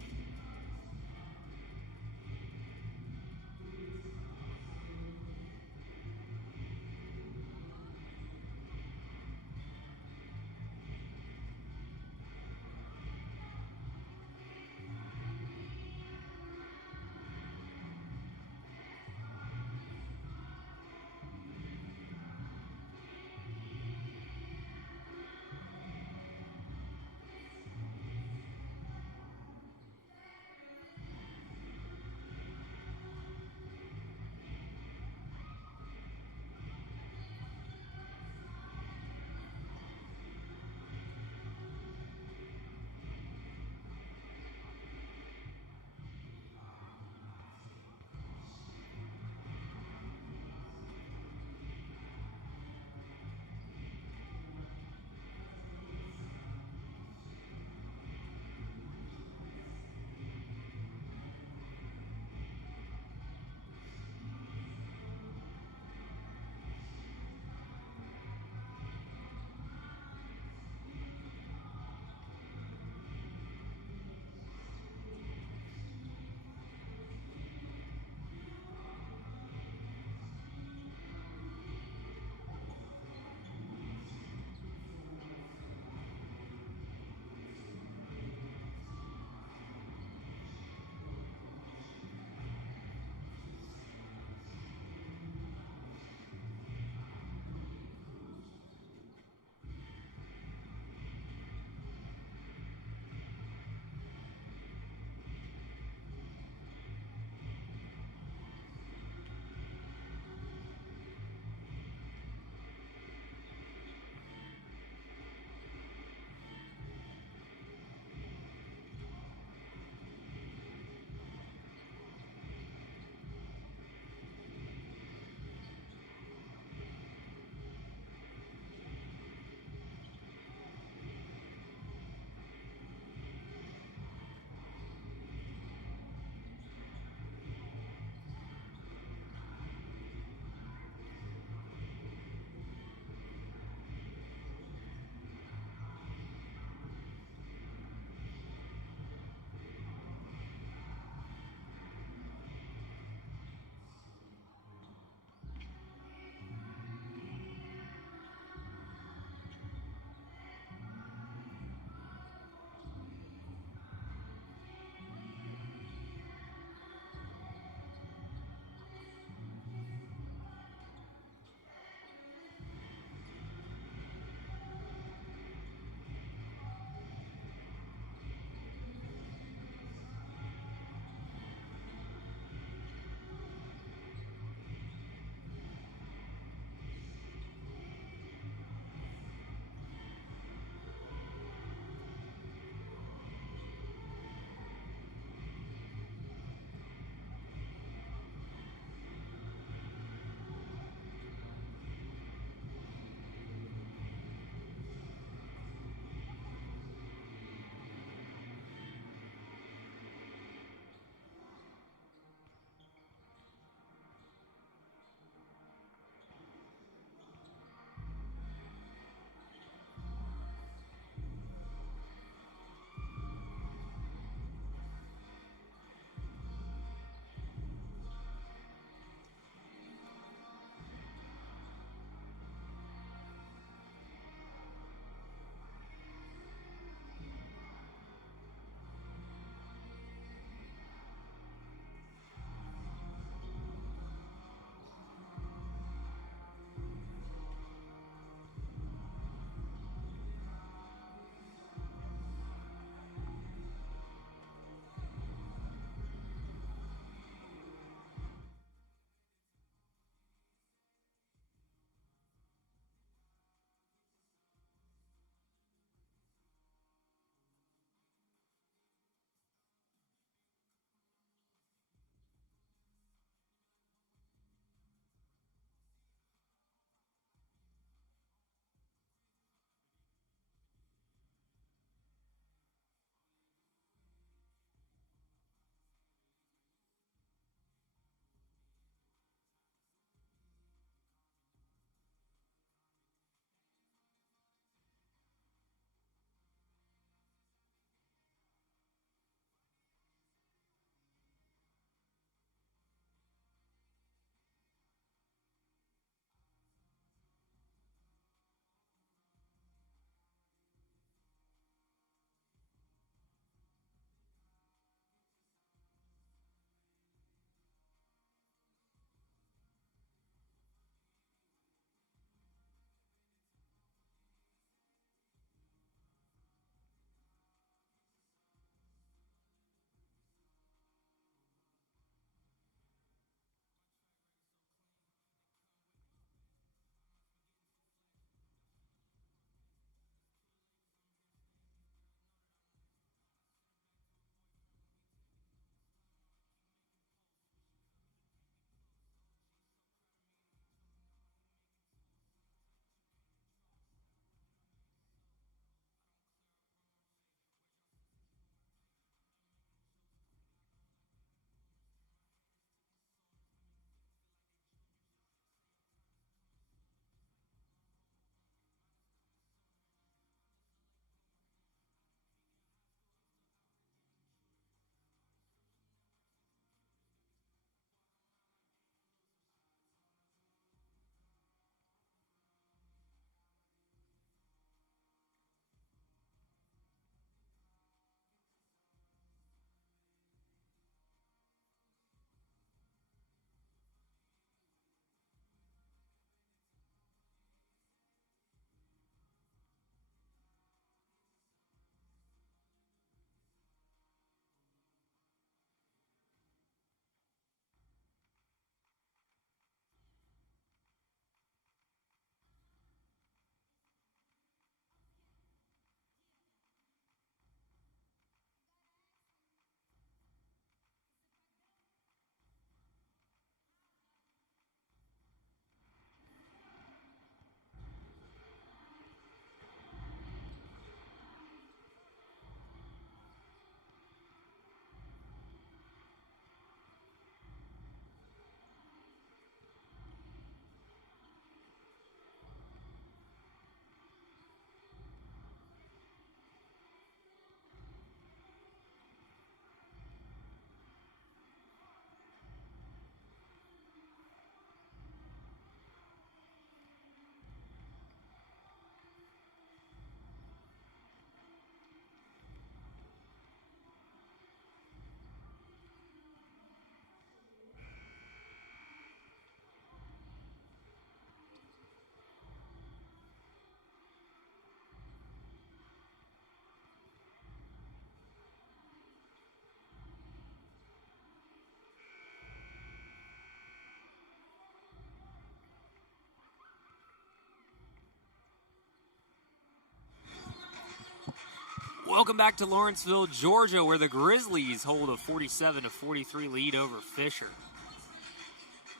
Welcome back to Lawrenceville, Georgia, where the Grizzlies hold a 47-43 lead over Fisher.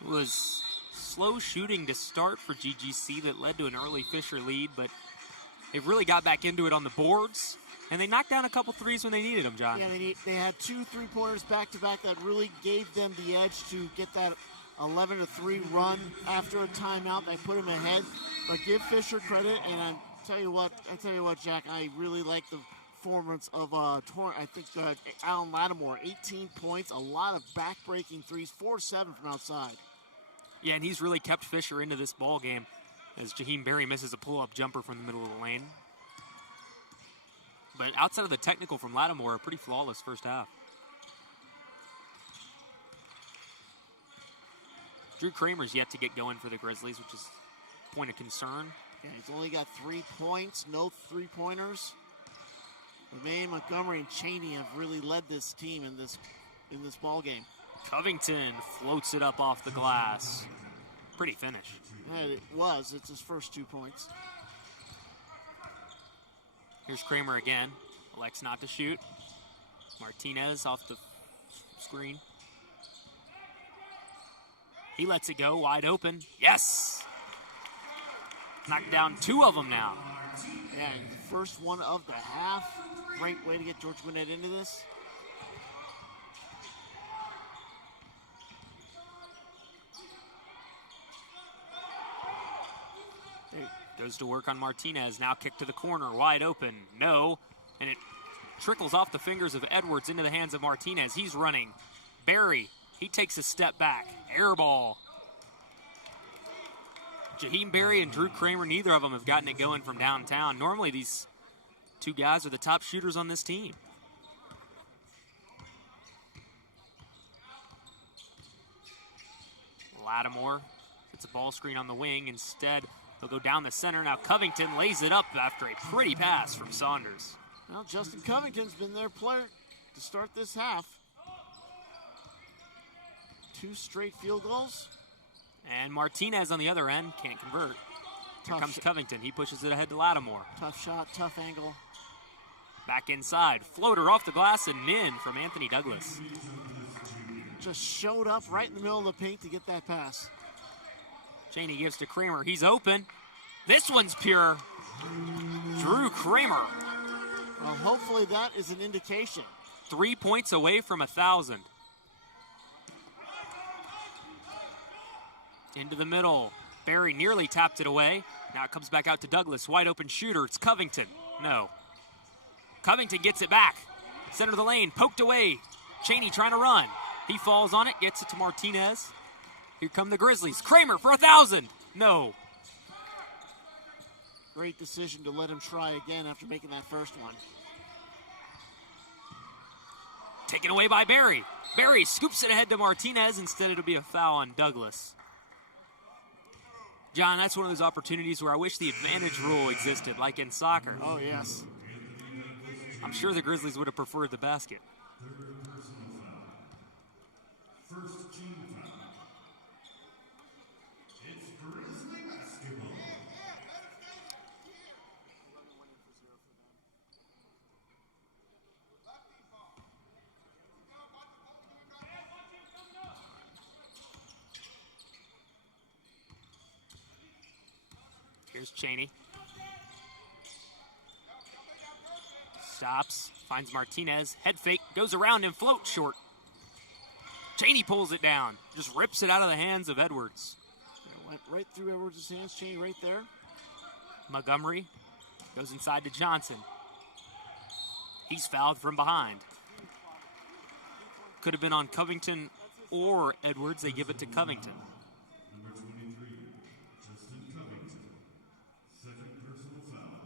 It was slow shooting to start for GGC that led to an early Fisher lead, but they really got back into it on the boards, and they knocked down a couple threes when they needed them, John. Yeah, they had 2 3-pointers back-to-back that really gave them the edge to get that 11-3 run after a timeout. They put them ahead, but give Fisher credit, and I tell you what, Jack, I really like the performance of Alan Lattimore. 18 points, a lot of back-breaking threes, 4-7 from outside. Yeah, and he's really kept Fisher into this ball game as Jaheim Berry misses a pull-up jumper from the middle of the lane. But outside of the technical from Lattimore, a pretty flawless first half. Drew Kramer's yet to get going for the Grizzlies, which is a point of concern. Yeah, he's only got 3 points, no 3-pointers. LeMay, Montgomery, and Cheney have really led this team in this ball game. Covington floats it up off the glass. Pretty finish. Yeah, it was. It's his first 2 points. Here's Kramer again. Elects not to shoot. Martinez off the screen. He lets it go, wide open. Yes! Knocked down 2 of them now. Yeah, the first one of the half. Great way to get George Gwinnett into this. Goes to work on Martinez. Now kick to the corner, wide open. No. And it trickles off the fingers of Edwards into the hands of Martinez. He's running. Berry, he takes a step back. Air ball. Jaheim Berry and Drew Kramer, neither of them have gotten it going from downtown. Normally these 2 guys are the top shooters on this team. Lattimore gets a ball screen on the wing. Instead, they'll go down the center. Now Covington lays it up after a pretty pass from Saunders. Well, Justin Covington's been their player to start this half. 2 straight field goals. And Martinez on the other end can't convert. Here comes Covington. He pushes it ahead to Lattimore. Tough shot, tough angle. Back inside. Floater off the glass and in from Anthony Douglas. Just showed up right in the middle of the paint to get that pass. Cheney gives to Kramer. He's open. This one's pure. Drew Kramer. Well, hopefully that is an indication. 3 points away from 1,000. Into the middle. Berry nearly tapped it away. Now it comes back out to Douglas. Wide open shooter. It's Covington. No. Covington gets it back. Center of the lane. Poked away. Cheney trying to run. He falls on it. Gets it to Martinez. Here come the Grizzlies. Kramer for 1,000. No. Great decision to let him try again after making that first one. Taken away by Berry. Berry scoops it ahead to Martinez. Instead, it'll be a foul on Douglas. John, that's one of those opportunities where I wish the advantage rule existed, like in soccer. Oh, yes. I'm sure the Grizzlies would have preferred the basket. First team foul. It's Grizzly basketball. Here's Cheney. Stops, finds Martinez, head fake, goes around and floats short. Cheney pulls it down, just rips it out of the hands of Edwards. It went right through Edwards' hands, Cheney right there. Montgomery goes inside to Johnson. He's fouled from behind. Could have been on Covington or Edwards. They give it to Covington. Number 23, Justin Covington. Second personal foul.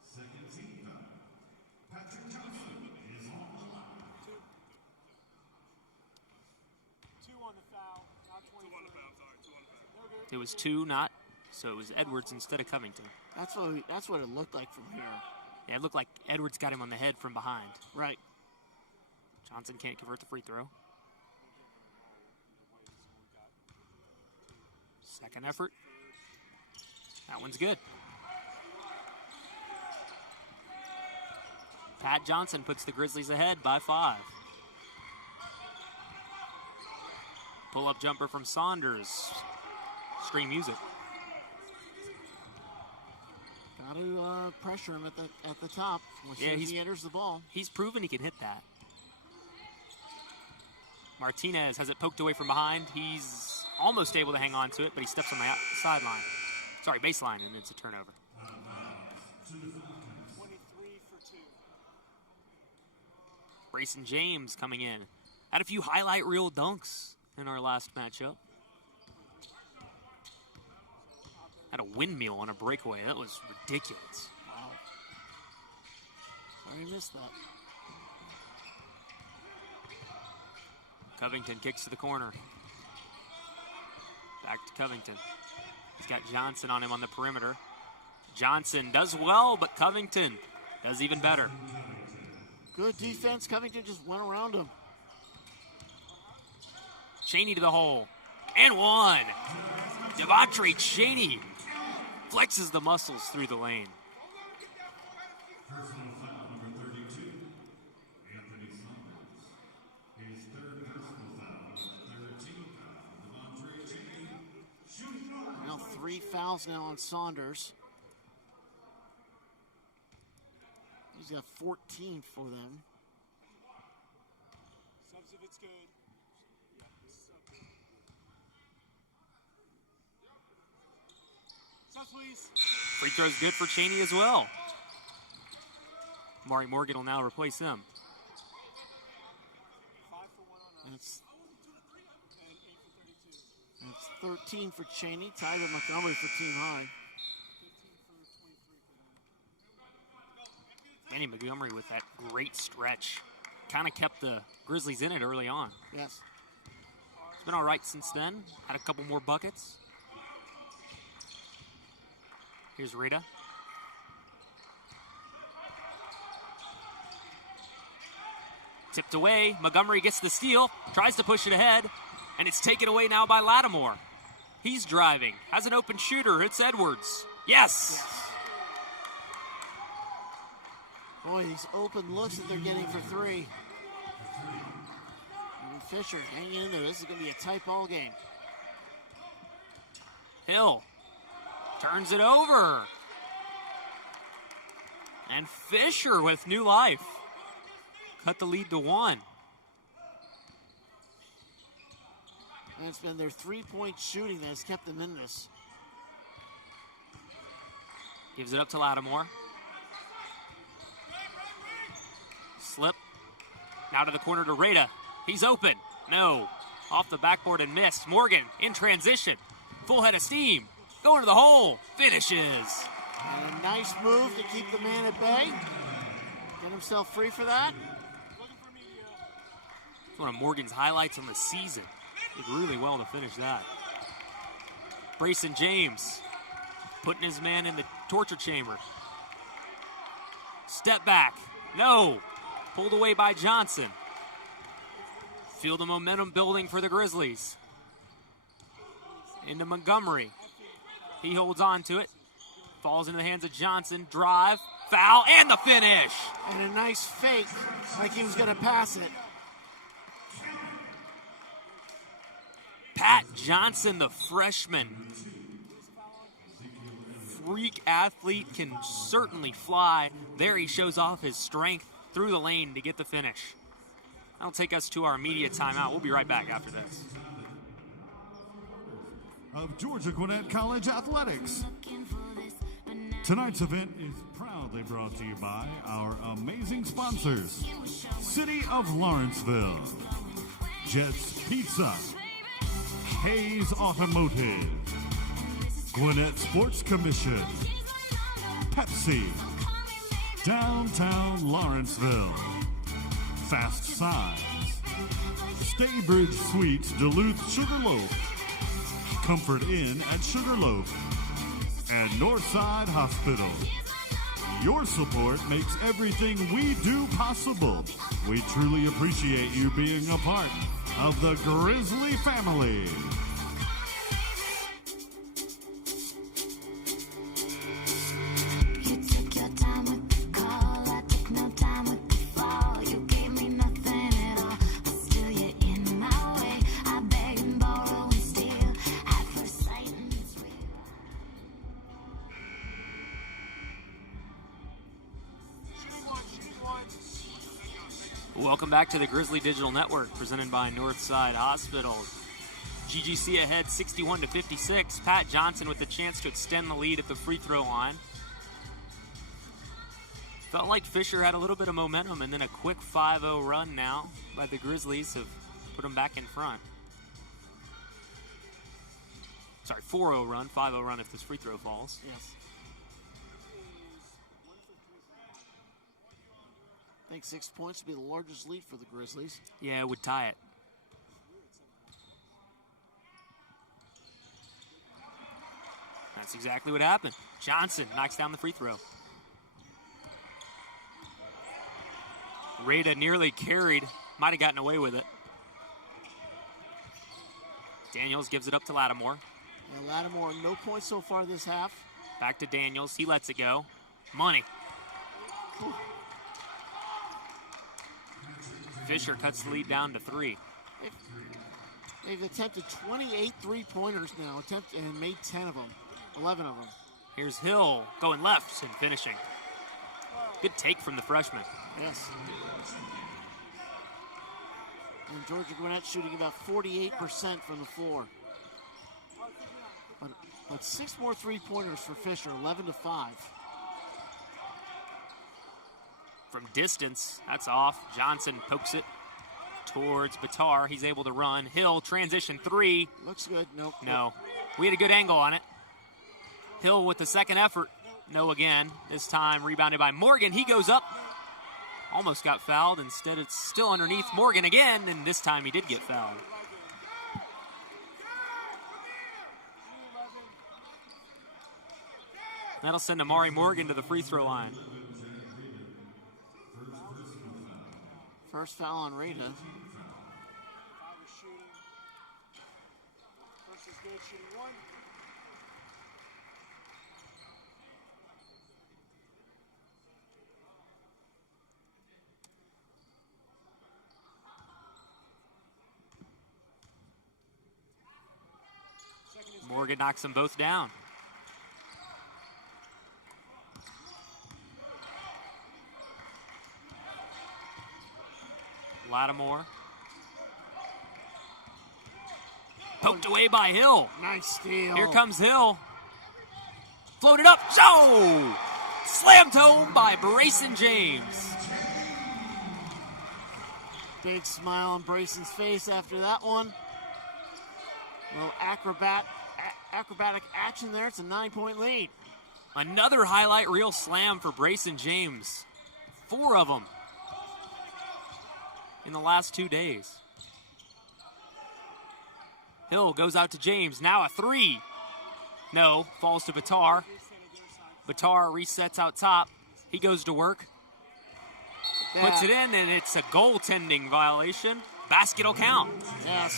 Second team foul. Patrick Johnson is on the line. 2 on the foul, not 20. 2 on the foul, sorry. 2 on the foul. It was 2, not, so it was Edwards instead of Covington. That's what it looked like from here. Yeah, it looked like Edwards got him on the head from behind. Right. Johnson can't convert the free throw. Second effort. That one's good. Pat Johnson puts the Grizzlies ahead by 5. Pull-up jumper from Saunders. Screen music. Got to pressure him at the top as soon as he enters the ball. He's proven he can hit that. Martinez has it poked away from behind. He's almost able to hang on to it, but he steps on the sideline. Sorry, baseline, and it's a turnover. 23 for 2. Brayson James coming in. Had a few highlight reel dunks in our last matchup. Had a windmill on a breakaway. That was ridiculous. Wow. Sorry I missed that. Covington kicks to the corner. Back to Covington. He's got Johnson on him on the perimeter. Johnson does well, but Covington does even better. Good defense. Covington just went around him. Cheney to the hole. And one. Devontre Cheney flexes the muscles through the lane. Personal foul number 32. Anthony Saunders. His third personal foul, 13 foul. Devontre Cheney shooting guard. Now 3 fouls now on Saunders. He's got 14 for them. Subs if it's good. Subs, please. Free throw's good for Cheney as well. Mari Morgan will now replace him. 5 for 1 on That's, and 8 for 32. that's 13 for Cheney, tied with Montgomery for team high. 15 for 23 for them. Danny Montgomery with that great stretch. Kind of kept the Grizzlies in it early on. Yes. It's been all right since then. Had a couple more buckets. Here's Rita. Tipped away. Montgomery gets the steal. Tries to push it ahead. And it's taken away now by Lattimore. He's driving. Has an open shooter. It's Edwards. Yes! Boy, these open looks that they're getting for 3. And Fisher hanging in there. This is going to be a tight ball game. Hill turns it over. And Fisher with new life. Cut the lead to 1. And it's been their 3-point shooting that has kept them in this. Gives it up to Lattimore. Slip. Now to the corner to Rada. He's open. No. Off the backboard and missed. Morgan in transition. Full head of steam. Going to the hole. Finishes. And a nice move to keep the man at bay. Get himself free for that. It's one of Morgan's highlights on the season. Did really well to finish that. Brayson James putting his man in the torture chamber. Step back. No. Pulled away by Johnson. Feel the momentum building for the Grizzlies. Into Montgomery. He holds on to it. Falls into the hands of Johnson. Drive. Foul. And the finish. And a nice fake like he was going to pass it. Pat Johnson, the freshman. Freak athlete, can certainly fly. There he shows off his strength through the lane to get the finish. That'll take us to our immediate timeout. We'll be right back after this. Of Georgia Gwinnett College Athletics. Tonight's event is proudly brought to you by our amazing sponsors. City of Lawrenceville, Jets Pizza, Hayes Automotive, Gwinnett Sports Commission, Pepsi, Downtown Lawrenceville, Fast Size, Staybridge Suites Duluth Sugarloaf, Comfort Inn at Sugarloaf, and Northside Hospital. Your support makes everything we do possible. We truly appreciate you being a part of the Grizzly family. You took your time with the call, I took no time with Welcome back to the Grizzly Digital Network, presented by Northside Hospital. GGC ahead 61-56. Pat Johnson with the chance to extend the lead at the free throw line. Felt like Fisher had a little bit of momentum, and then a quick 5-0 run now by the Grizzlies have put them back in front. Sorry, 4-0 run, 5-0 run if this free throw falls. Yes. I think 6 points would be the largest lead for the Grizzlies. Yeah, it would tie it. That's exactly what happened. Johnson knocks down the free throw. Rada nearly carried, might have gotten away with it. Daniels gives it up to Lattimore. And Lattimore, no points so far this half. Back to Daniels, he lets it go. Money. Fisher cuts the lead down to 3. They've attempted 28 three-pointers now, and made 10 of them, 11 of them. Here's Hill going left and finishing. Good take from the freshman. Yes. And Georgia Gwinnett shooting about 48% from the floor. But 6 more three-pointers for Fisher, 11-5. From distance, that's off. Johnson pokes it towards Batar. He's able to run. Hill, transition 3. Looks good. Nope. No. We had a good angle on it. Hill with the second effort. No again. This time rebounded by Morgan. He goes up. Almost got fouled. Instead, it's still underneath Morgan again, and this time he did get fouled. That'll send Amari Morgan to the free throw line. First foul on Rada. First is good, shooting 1. Morgan knocks them both down. Lattimore. Poked away by Hill. Nice steal. Here comes Hill. Floated up. Joe! Slammed home by Brayson James. Big smile on Brayson's face after that one. Little acrobatic action there. It's a 9-point lead. Another highlight reel slam for Brayson James. 4 of them in the last 2 days. Hill goes out to James. Now a 3. No, falls to Batar. Batar resets out top. He goes to work. Puts it in, and it's a goaltending violation. Basket will count. Yeah,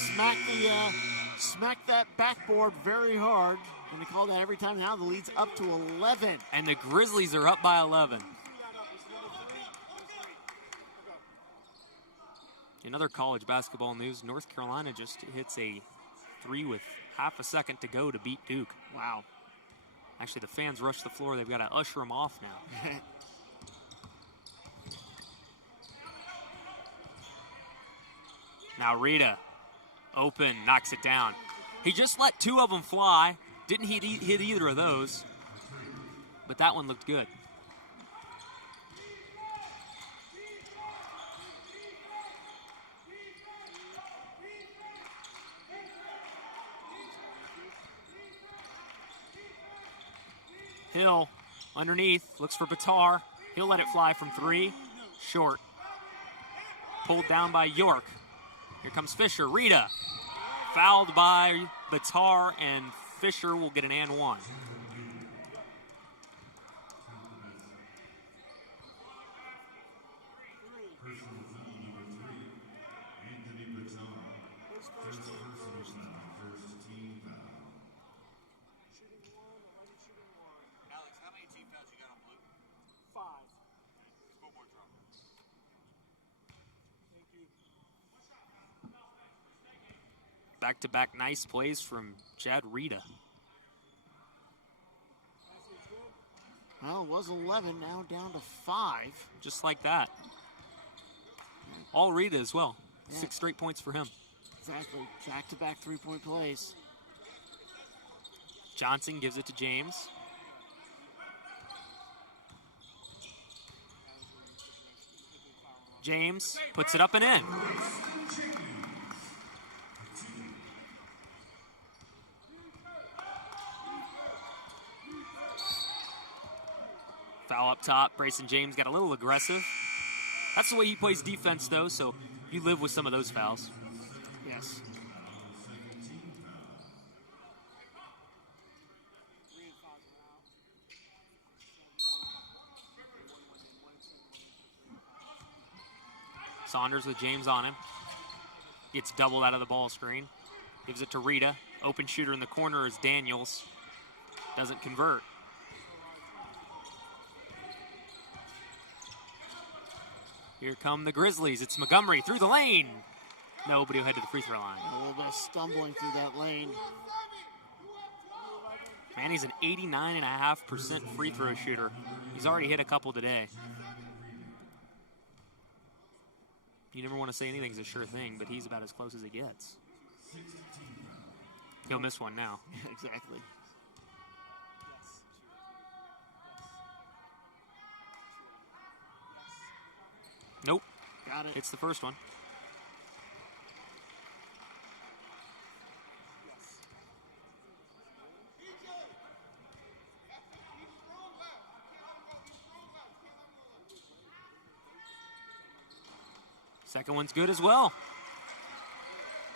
smack that backboard very hard. And they call that every time. Now the lead's up to 11. And the Grizzlies are up by 11. In other college basketball news, North Carolina just hits a 3 with half a second to go to beat Duke. Wow. Actually, the fans rush the floor. They've got to usher them off now. Now Rita, open, knocks it down. He just let 2 of them fly. Didn't hit either of those. But that one looked good. Hill underneath, looks for Batar. He'll let it fly from 3. Short. Pulled down by York. Here comes Fisher. Rita. Fouled by Batar, and Fisher will get an and 1. Back-to-back nice plays from Chad Rita. Well, it was 11, now down to 5. Just like that. all Rita as well. Yeah. 6 straight points for him. Exactly. Back-to-back three-point plays. Johnson gives it to James. James puts it up and in. Foul up top. Brayson James got a little aggressive. That's the way he plays defense, though, so you live with some of those fouls. Yes. Saunders with James on him. Gets doubled out of the ball screen. Gives it to Rita. Open shooter in the corner is Daniels. Doesn't convert. Here come the Grizzlies. It's Montgomery through the lane. Nobody will head to the free throw line. A little bit of stumbling through that lane. Man, he's an 89.5% free throw shooter. He's already hit a couple today. You never want to say anything's a sure thing, but he's about as close as it gets. He'll miss one now. Exactly. Nope. Got it. It's the first one. Second one's good as well.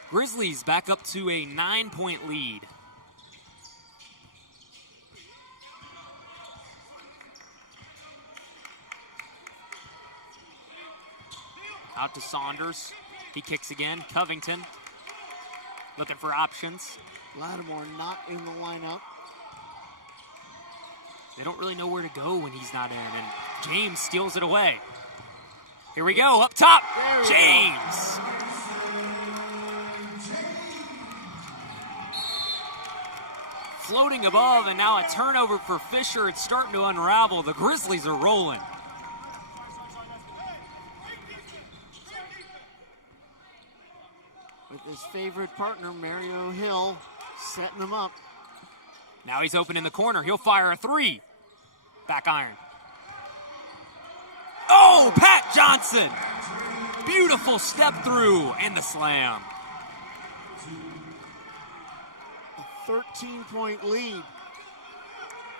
Grizzlies back up to a 9-point lead. Out to Saunders. He kicks again. Covington looking for options. Lattimore not in the lineup. They don't really know where to go when he's not in, and James steals it away. Here we go, up top, James. Floating above, and now a turnover for Fisher. It's starting to unravel. The Grizzlies are rolling. With his favorite partner, Mario Hill, setting him up. Now he's open in the corner. He'll fire a three. Back iron. Oh, Pat Johnson. Beautiful step through and the slam. A 13-point lead.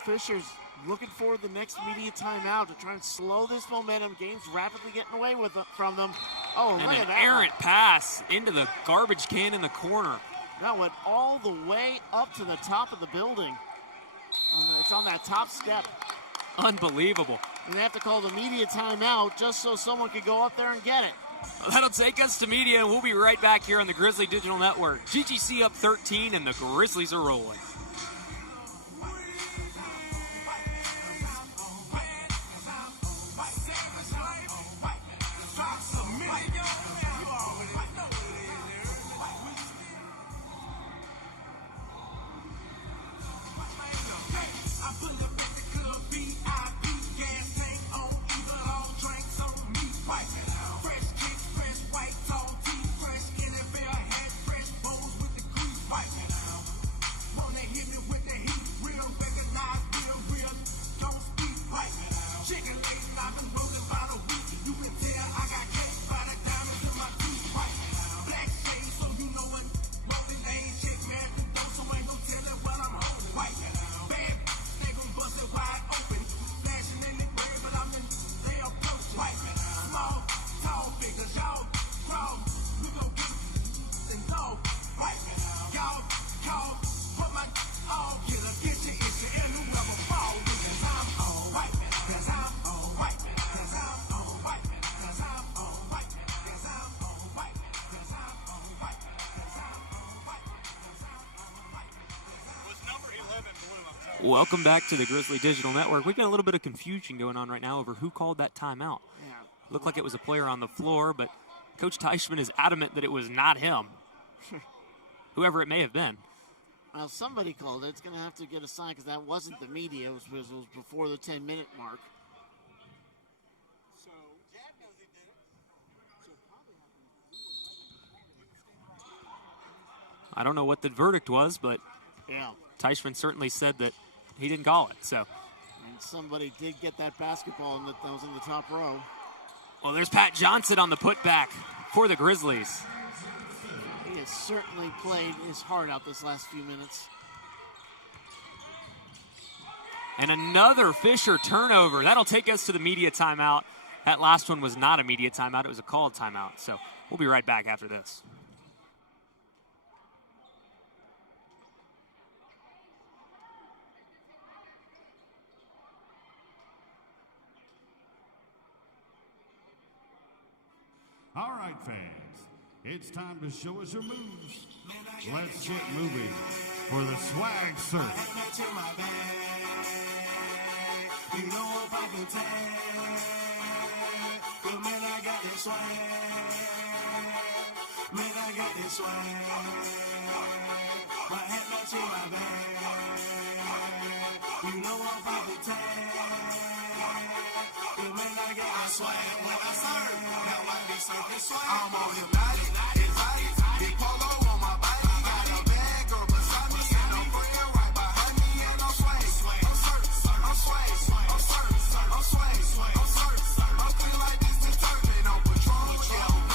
Fisher's looking for the next media timeout to try and slow this momentum. Game's rapidly getting away from them. Oh, And look an at that. errant pass into the garbage can in the corner. That went all the way up to the top of the building. It's on that top step. Unbelievable. And they have to call the media timeout just so someone could go up there and get it. That'll take us to media, and we'll be right back here on the Grizzly Digital Network. GGC up 13, and the Grizzlies are rolling. Welcome back to the Grizzly Digital Network. We've got a little bit of confusion going on right now over who called that timeout. Yeah. Looked like it was a player on the floor, but Coach Teichman is adamant that it was not him. Whoever it may have been. Well, somebody called it. It's going to have to get a sign because that wasn't the media. It was before the 10-minute mark. So Jack knows he did it. So probably I don't know what the verdict was, but Yeah. Teichman certainly said that he didn't call it. So, And somebody did get that basketball that was in the top row. well, there's Pat Johnson on the putback for the Grizzlies. He has certainly played his heart out this last few minutes. And another Fisher turnover. That'll take us to the media timeout. That last one was not a media timeout. It was a called timeout. So we'll be right back after this. All right, fans, it's time to show us your moves. Let's get moving for the swag surf. You know if I can tag, but man, I got this swag. Man, I got this swag. My head matching my bag. You know if I can tag, but man, I got this swag. When I serve, now I be surfing swag. I'm on hypnotic, big polo on my body. Got a bad girl beside me, and a friend right behind me, and I'm swag. I'm surf, I'm swag. I'm clean like this detergent on Patrol. Yeah, I'm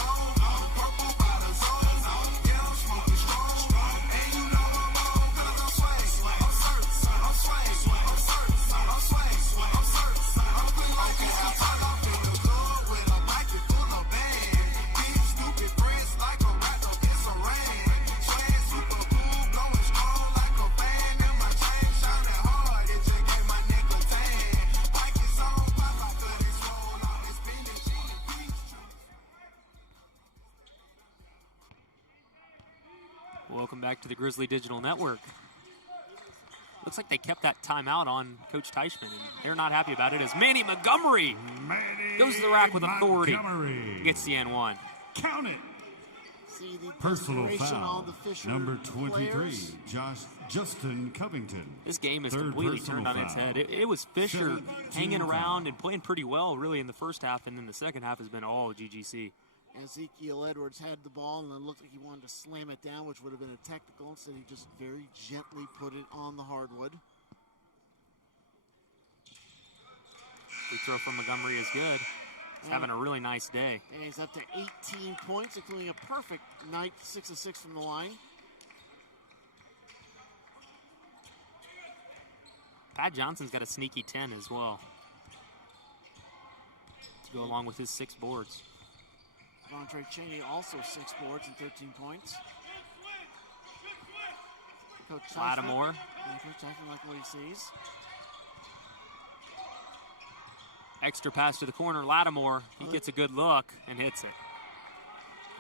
purple by the zone. Yeah, I'm smoking strong. And you know I'm on 'cause I'm swag. I'm surf. I'm clean like this detergent. I'm in the club with a blanket full of bands. These stupid friends like a rat up in some rain. Swag super cool, blowing strong like a fan. And my chain shining hard. It just gave my neck a tan. Like it's on fire. Welcome back to the Grizzly Digital Network. Looks like they kept that timeout on Coach Teichman, and they're not happy about it as Manny Montgomery goes to the rack with authority. Montgomery Gets the N1. Count it. See the Personal desperation foul. on the Fisher Number 23, players. Justin Covington. This game is Third completely personal turned on its foul. head. It was Fisher 17 hanging around foul. and playing pretty well, really, in the first half, and then the second half has been all GGC. Ezekiel Edwards had the ball and then looked like he wanted to slam it down, which would have been a technical. Instead, he just very gently put it on the hardwood. Free throw from Montgomery is good. He's having a really nice day. And he's up to 18 points, including a perfect night, 6 of 6 from the line. Pat Johnson's got a sneaky 10 as well to go along with his 6 boards. Devontre Cheney also 6 boards and 13 points. Coach Teichman- Lattimore. Yeah, Coach Teichman like what he sees. Extra pass to the corner. Lattimore, he gets a good look and hits it.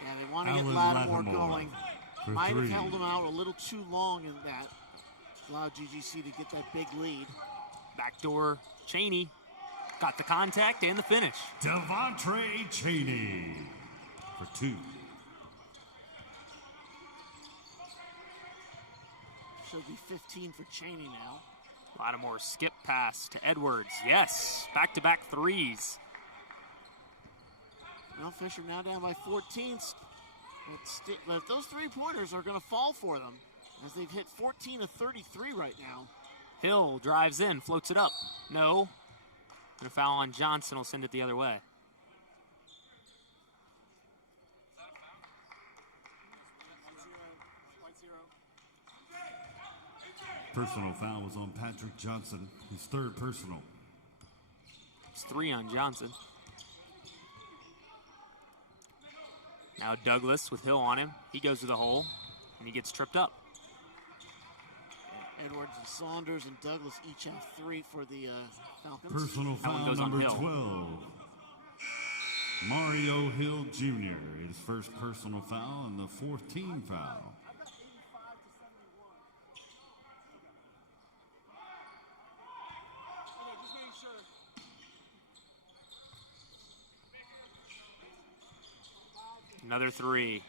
Yeah, they want to get Alan Lattimore Lattimore going. for Might have 3. held him out a little too long in that. Allowed GGC to get that big lead. Backdoor Cheney got the contact and the finish. Devontre Cheney for 2. Should be 15 for Cheney now. Lattimore skip pass to Edwards. Yes, back-to-back threes. Now Fisher now down by 14. But if those 3-pointers are going to fall for them, as they've hit 14 of 33 right now. Hill drives in, floats it up. No. And a foul on Johnson will send it the other way. Personal foul was on Patrick Johnson, his 3rd personal. It's 3 on Johnson. Now Douglas with Hill on him. He goes to the hole, and he gets tripped up. Edwards and Saunders and Douglas each have 3 for the Falcons. Personal That one foul goes on number Hill. 12. Mario Hill Jr., his first personal foul and the 4th team foul. Another 3.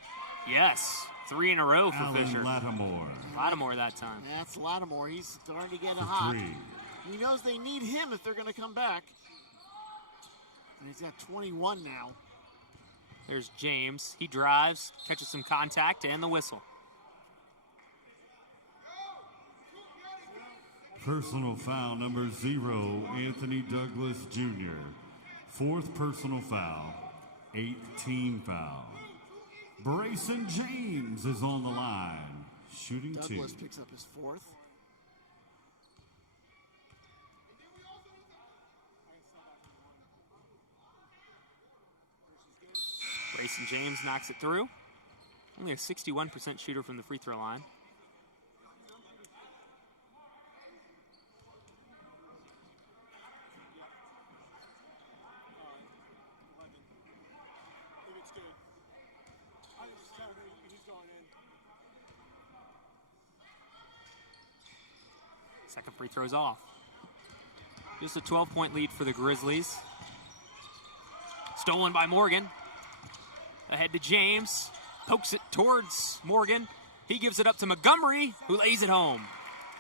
Yes, 3 in a row for Alan Fisher. Lattimore Lattimore that time. That's Lattimore. He's starting to get for hot. 3. He knows they need him if they're going to come back. And he's got 21 now. There's James. He drives, catches some contact, and the whistle. Personal foul number 0, Anthony Douglas Jr. 4th personal foul, 8-team foul. Brayson James is on the line, shooting Douglas 2. picks up his 4th. Grayson James knocks it through. Only a 61% shooter from the free throw line. If it's good. I just tell him he's going in. Second free throw's off. Just a 12-point lead for the Grizzlies. Stolen by Morgan. Ahead to James. Pokes it towards Morgan. He gives it up to Montgomery, who lays it home.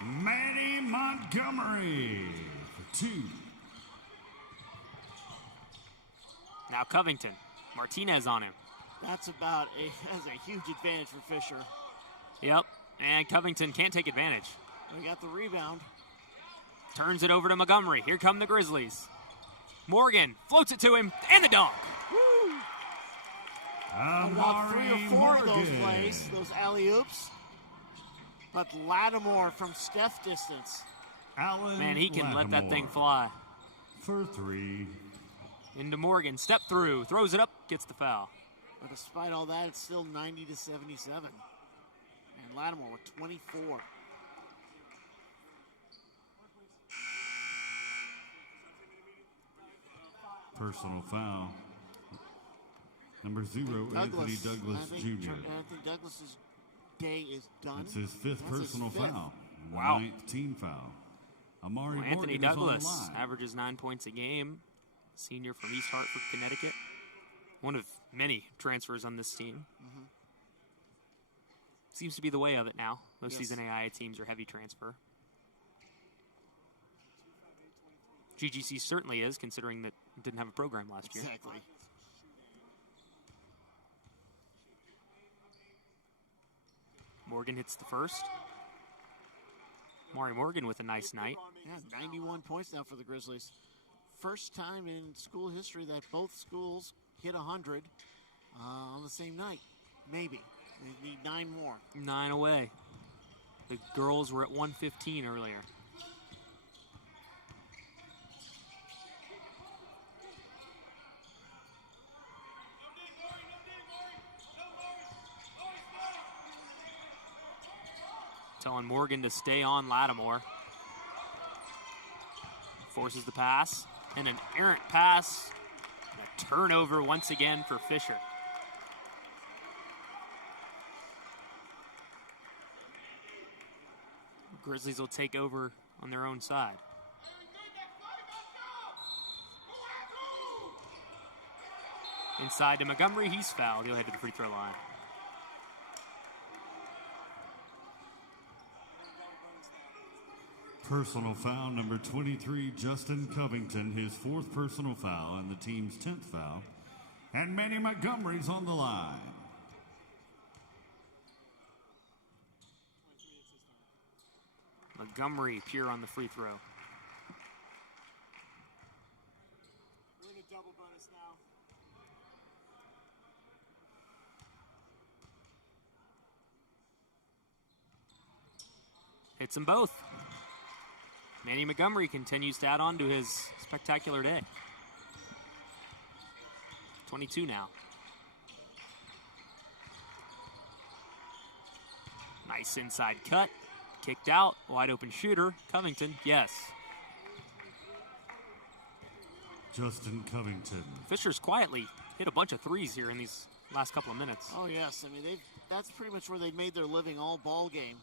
Manny Montgomery for 2. Now Covington. Martinez on him. That's a huge advantage for Fisher. Yep. And Covington can't take advantage. We got the rebound. Turns it over to Montgomery. Here come the Grizzlies. Morgan floats it to him, and the dunk. About 3 or 4 of those plays, those alley-oops. But Lattimore from Steph distance. Man, he can let that thing fly. For 3. Into Morgan, step through, throws it up, gets the foul. But despite all that, it's still 90-77. And Lattimore with 24. Personal foul. Number 0, Anthony Douglas I Jr. think Douglas's day is done. It's his 5th personal foul. Wow. 9th team foul. Amari Well, Anthony Morgan is on the Douglas line. averages 9 points a game. Senior from East Hartford, Connecticut. One of many transfers on this team. Seems to be the way of it now. Most season AIA teams are heavy transfer. GGC certainly is, considering that it didn't have a program last year. Exactly. Morgan hits the first. Mari Morgan with a nice night. Yeah, 91 points now for the Grizzlies. First time in school history that both schools hit 100 on the same night. Maybe. They need 9 more. 9 away. The girls were at 115 earlier. Telling Morgan to stay on Lattimore. Forces the pass. And an errant pass. A turnover once again for Fisher. Grizzlies will take over on their own side. Inside to Montgomery, he's fouled. He'll head to the free throw line. Personal foul number 23, Justin Covington, his 4th personal foul and the team's 10th foul. And Manny Montgomery's on the line. Montgomery pure on the free throw. We're in a double bonus now. Hits them both. Manny Montgomery continues to add on to his spectacular day. 22 now. Nice inside cut. Kicked out. Wide open shooter. Covington, yes. Justin Covington. Fisher's quietly hit a bunch of threes here in these last couple of minutes. Oh, yes. I mean, that's pretty much where they made their living all ball game.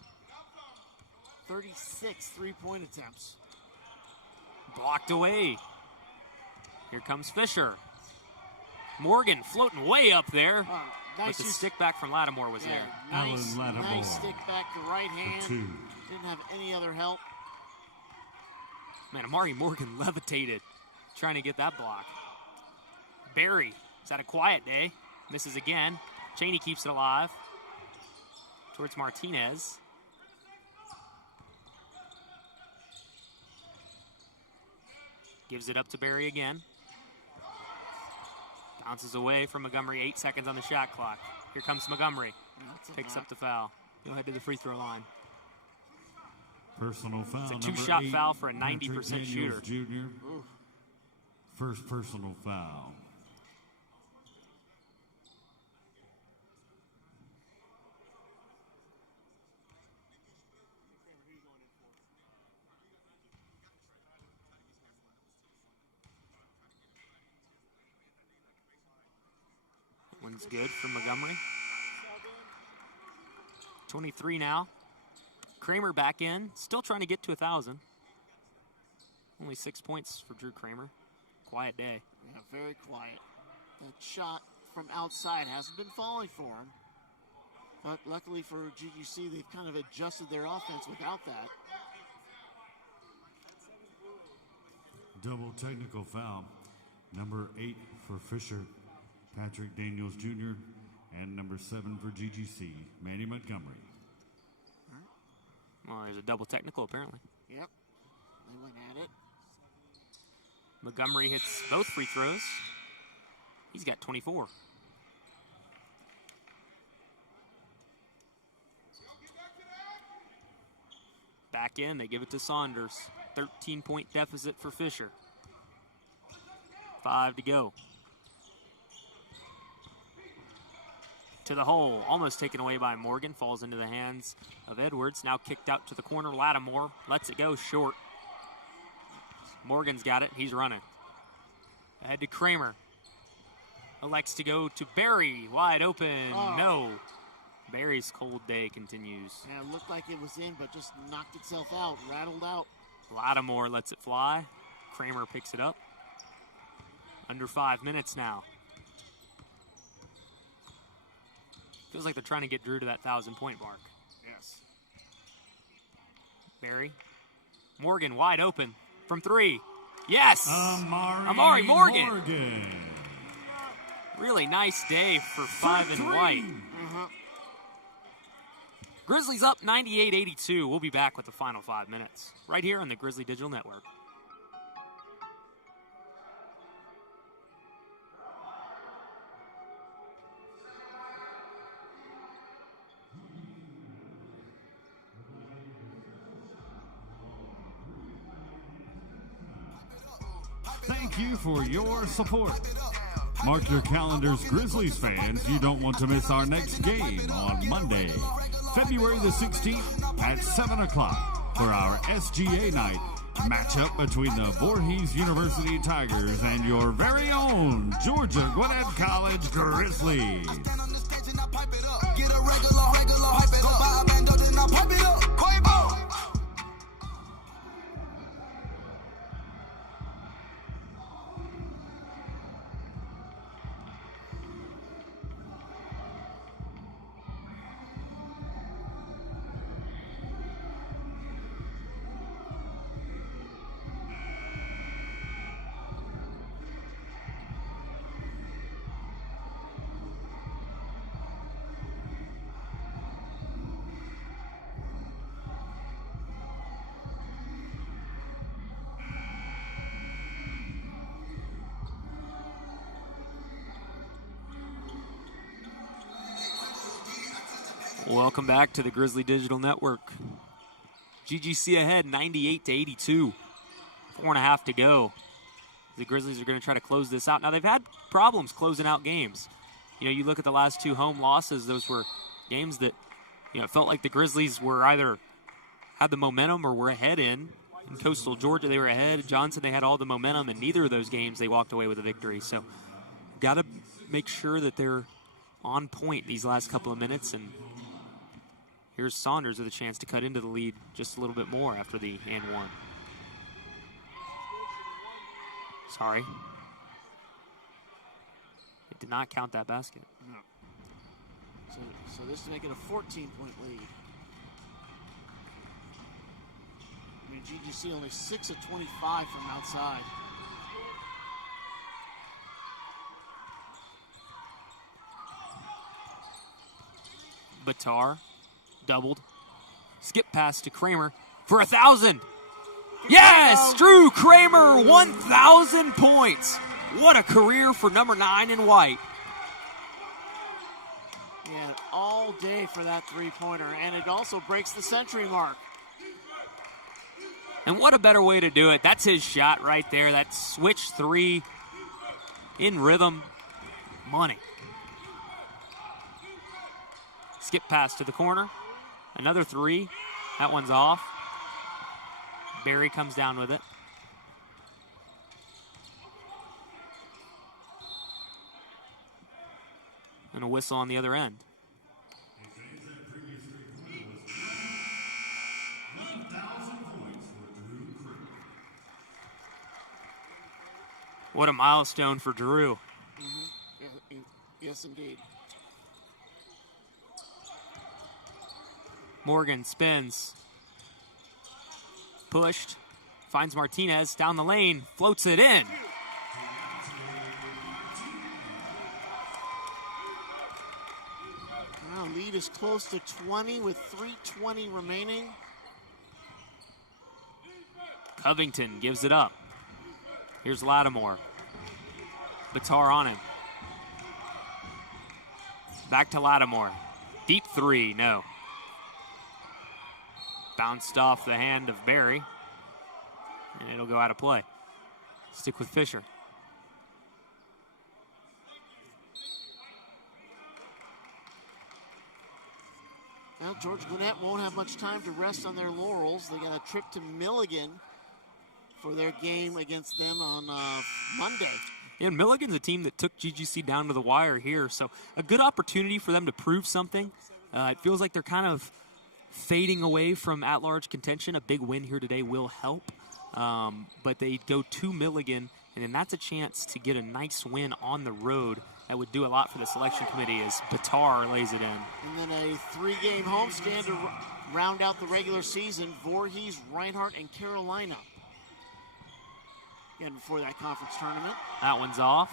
36 3-point attempts. Blocked away. Here comes Fisher. Morgan floating way up there. Nice but the stick back from Lattimore was there. Nice, Alan Lattimore. nice stick back to right hand. 2. Didn't have any other help. Man, Amari Morgan levitated trying to get that block. Barry has had a quiet day. Misses again. Cheney keeps it alive. Towards Martinez. Gives it up to Barry again. Bounces away from Montgomery. 8 seconds on the shot clock. Here comes Montgomery. Picks up the foul. He'll head to the free throw line. Personal foul. It's a 2-shot foul for a 90% shooter. Jr. First personal foul. One's good for Montgomery. 23 now. Kramer back in, still trying to get to 1,000. Only 6 points for Drew Kramer. Quiet day. Yeah, very quiet. That shot from outside hasn't been falling for him. But luckily for GGC, they've kind of adjusted their offense without that. Double technical foul. Number 8 for Fisher, Patrick Daniels Jr., and number 7 for GGC, Manny Montgomery. Well, there's a double technical apparently. Yep, they went at it. Montgomery hits both free throws. He's got 24. Back in, they give it to Saunders. 13-point deficit for Fisher. 5 to go. To the hole, almost taken away by Morgan. Falls into the hands of Edwards. Now kicked out to the corner. Lattimore lets it go short. Morgan's got it. He's running. Ahead to Kramer. Elects to go to Barry. Wide open. Oh. No. Barry's cold day continues. Yeah, it looked like it was in, but just knocked itself out, rattled out. Lattimore lets it fly. Kramer picks it up. Under 5 minutes now. Feels like they're trying to get Drew to that 1,000-point mark. Yes. Barry. Morgan wide open from 3. Yes! Amari Morgan. Really nice day for 5 and white. Grizzlies up 98-82. We'll be back with the final 5 minutes right here on the Grizzly Digital Network. Thank you for your support. Mark your calendars, Grizzlies fans. You don't want to miss our next game on Monday, February the 16th at 7 o'clock for our SGA night matchup between the Voorhees University Tigers and your very own Georgia Gwinnett College Grizzlies. Welcome back to the Grizzly Digital Network. GGC ahead 98-82. 4.5 to go. The Grizzlies are going to try to close this out. Now, they've had problems closing out games. You know, you look at the last 2 home losses, those were games that, you know, it felt like the Grizzlies were either had the momentum or were ahead in. In Coastal Georgia, they were ahead. Johnson, they had all the momentum. In neither of those games, they walked away with a victory. So, got to make sure that they're on point these last couple of minutes. And here's Saunders with a chance to cut into the lead just a little bit more after the and one. Sorry. It did not count that basket. No. So this to make it a 14-point lead. I mean, GGC only 6 of 25 from outside. Batar doubled. Skip pass to Kramer for 1,000. Yes, Drew Kramer, 1,000 points. What a career for number 9 in white. Yeah, all day for that three-pointer, and it also breaks the century mark. And what a better way to do it. That's his shot right there. That switch three in rhythm. Money. Skip pass to the corner. Another three. That one's off. Barry comes down with it. And a whistle on the other end. What a milestone for Drew. Mm-hmm. Yes, indeed. Morgan spins. Pushed. Finds Martinez down the lane. Floats it in. Now lead is close to 20 with 3:20 remaining. Covington gives it up. Here's Lattimore. Batar on him. Back to Lattimore. Deep three, no. Bounced off the hand of Barry. And it'll go out of play. Stick with Fisher. Well, George Gwinnett won't have much time to rest on their laurels. They got a trip to Milligan for their game against them on Monday. And Milligan's a team that took GGC down to the wire here, so a good opportunity for them to prove something. It feels like they're kind of fading away from at-large contention. A big win here today will help, but they go to Milligan, and then that's a chance to get a nice win on the road. That would do a lot for the selection committee as Batar lays it in. And then a three-game homestand to round out the regular season. Voorhees, Reinhardt, and Carolina. Again, before that conference tournament. That one's off.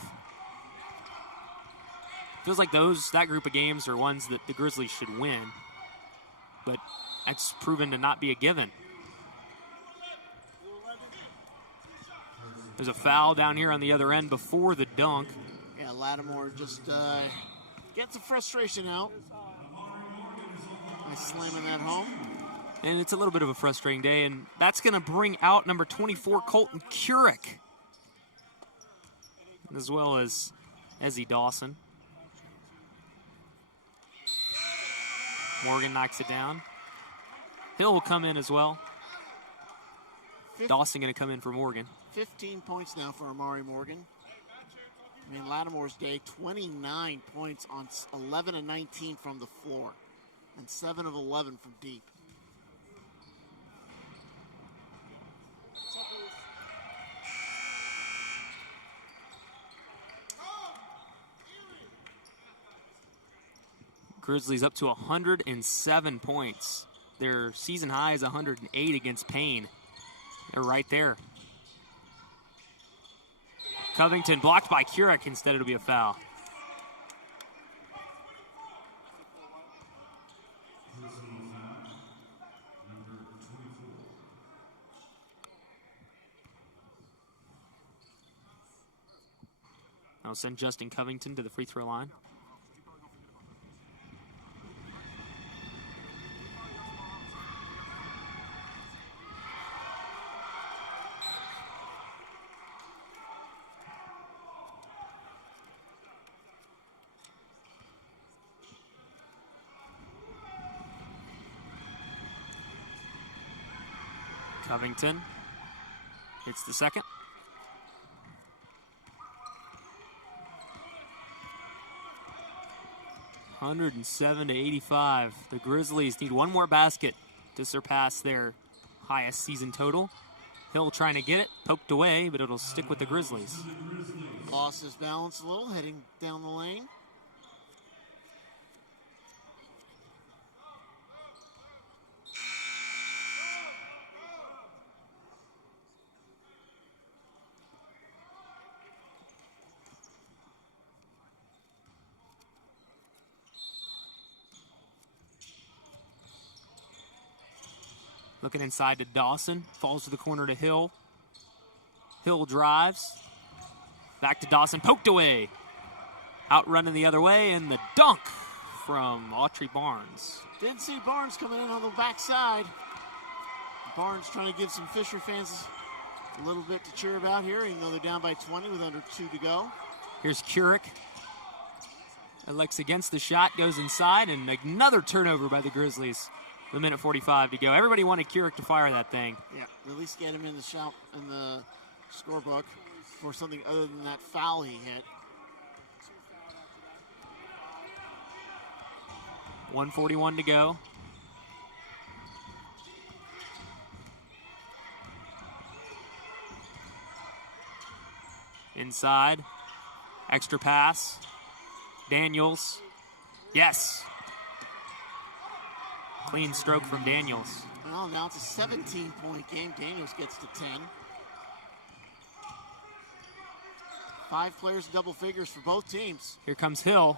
Feels like that group of games are ones that the Grizzlies should win, but that's proven to not be a given. There's a foul down here on the other end before the dunk. Yeah, Lattimore just gets the frustration out by slamming that home. And it's a little bit of a frustrating day, and that's going to bring out number 24, Colton Curick, as well as Ezzie Dawson. Morgan knocks it down. Hill will come in as well. Dawson going to come in for Morgan. 15 points now for Amari Morgan. I mean, Lattimore's day, 29 points on 11 and 19 from the floor, and 7 of 11 from deep. Grizzlies up to 107 points. Their season high is 108 against Payne. They're right there. Covington blocked by Curick. Instead, it'll be a foul. I'll send Justin Covington to the free throw line. Covington hits the second. (107 to 85). The Grizzlies need one more basket to surpass their highest season total. Hill trying to get it, poked away, but it'll stick with the Grizzlies. Lost his balance a little, heading down the lane. Looking inside to Dawson. Falls to the corner to Hill. Hill drives. Back to Dawson. Poked away. Outrunning the other way, and the dunk from Autry Barnes. Didn't see Barnes coming in on the backside. Barnes trying to give some Fisher fans a little bit to cheer about here, even though they're down by 20 with under 2 to go. Here's Couric. Elects against the shot, goes inside, and another turnover by the Grizzlies. A minute 45 to go. Everybody wanted Couric to fire that thing. Yeah, at least get him in the shout in the scorebook for something other than that foul he hit. 1:41 to go. Inside. Extra pass. Daniels. Yes. Clean stroke from Daniels. Well, now it's a 17-point game. Daniels gets to 10. 5 players in double figures for both teams. Here comes Hill.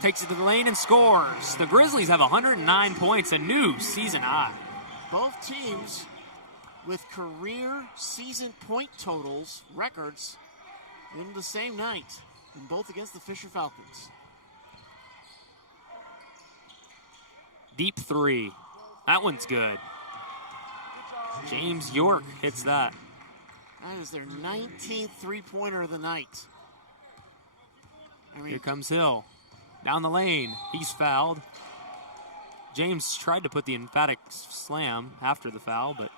Takes it to the lane and scores. The Grizzlies have 109 points, a new season high. Both teams with career season point totals, records, in the same night, and both against the Fisher Falcons. Deep three. That one's good. James York hits that. That is their 19th three-pointer of the night. Here comes Hill. Down the lane. He's fouled. James tried to put the emphatic slam after the foul, but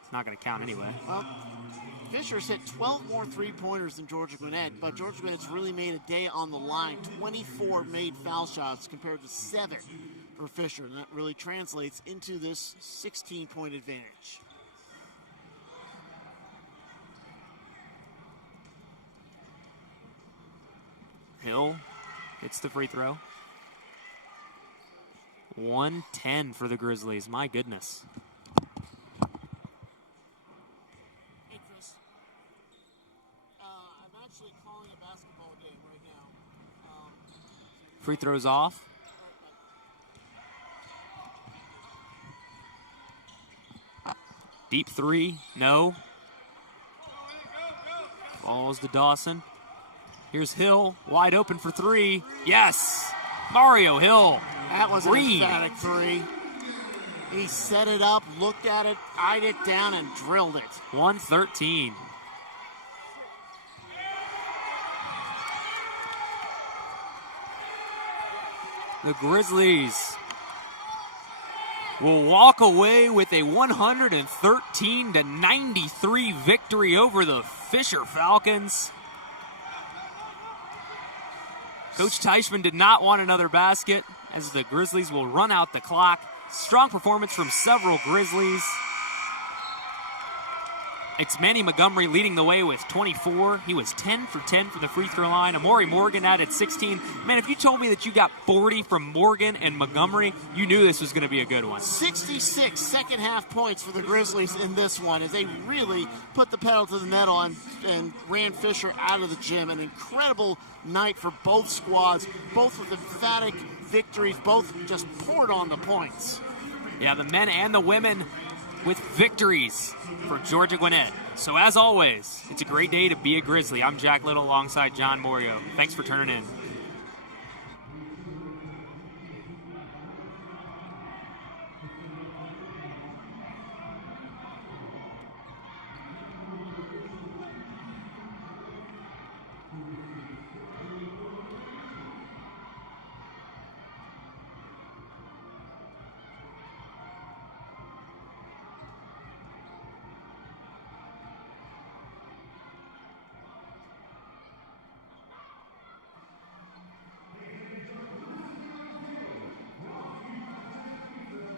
it's not going to count anyway. Well, Fisher's hit 12 more three-pointers than Georgia Gwinnett, but Georgia Gwinnett's really made a day on the line. 24 made foul shots compared to 7 for Fisher, and that really translates into this 16-point advantage. Hill hits the free throw. 110 for the Grizzlies. My goodness. Hey, Chris. I'm actually calling a basketball game right now. Free throws off. Deep three. No. Falls to Dawson. Here's Hill, wide open for three. Yes! Mario Hill. That was an emphatic three. He set it up, looked at it, eyed it down, and drilled it. 113. The Grizzlies will walk away with a 113-93 victory over the Fisher Falcons. Coach Teichman did not want another basket as the Grizzlies will run out the clock. Strong performance from several Grizzlies. It's Manny Montgomery leading the way with 24. He was 10 for 10 from the free throw line. Amari Morgan added 16. Man, if you told me that you got 40 from Morgan and Montgomery, you knew this was going to be a good one. 66 second half points for the Grizzlies in this one as they really put the pedal to the metal and ran Fisher out of the gym. An incredible night for both squads, both with emphatic victories, both just poured on the points. Yeah, the men and the women with victories for Georgia Gwinnett. So as always, it's a great day to be a Grizzly. I'm Jack Little alongside John Morio. Thanks for tuning in.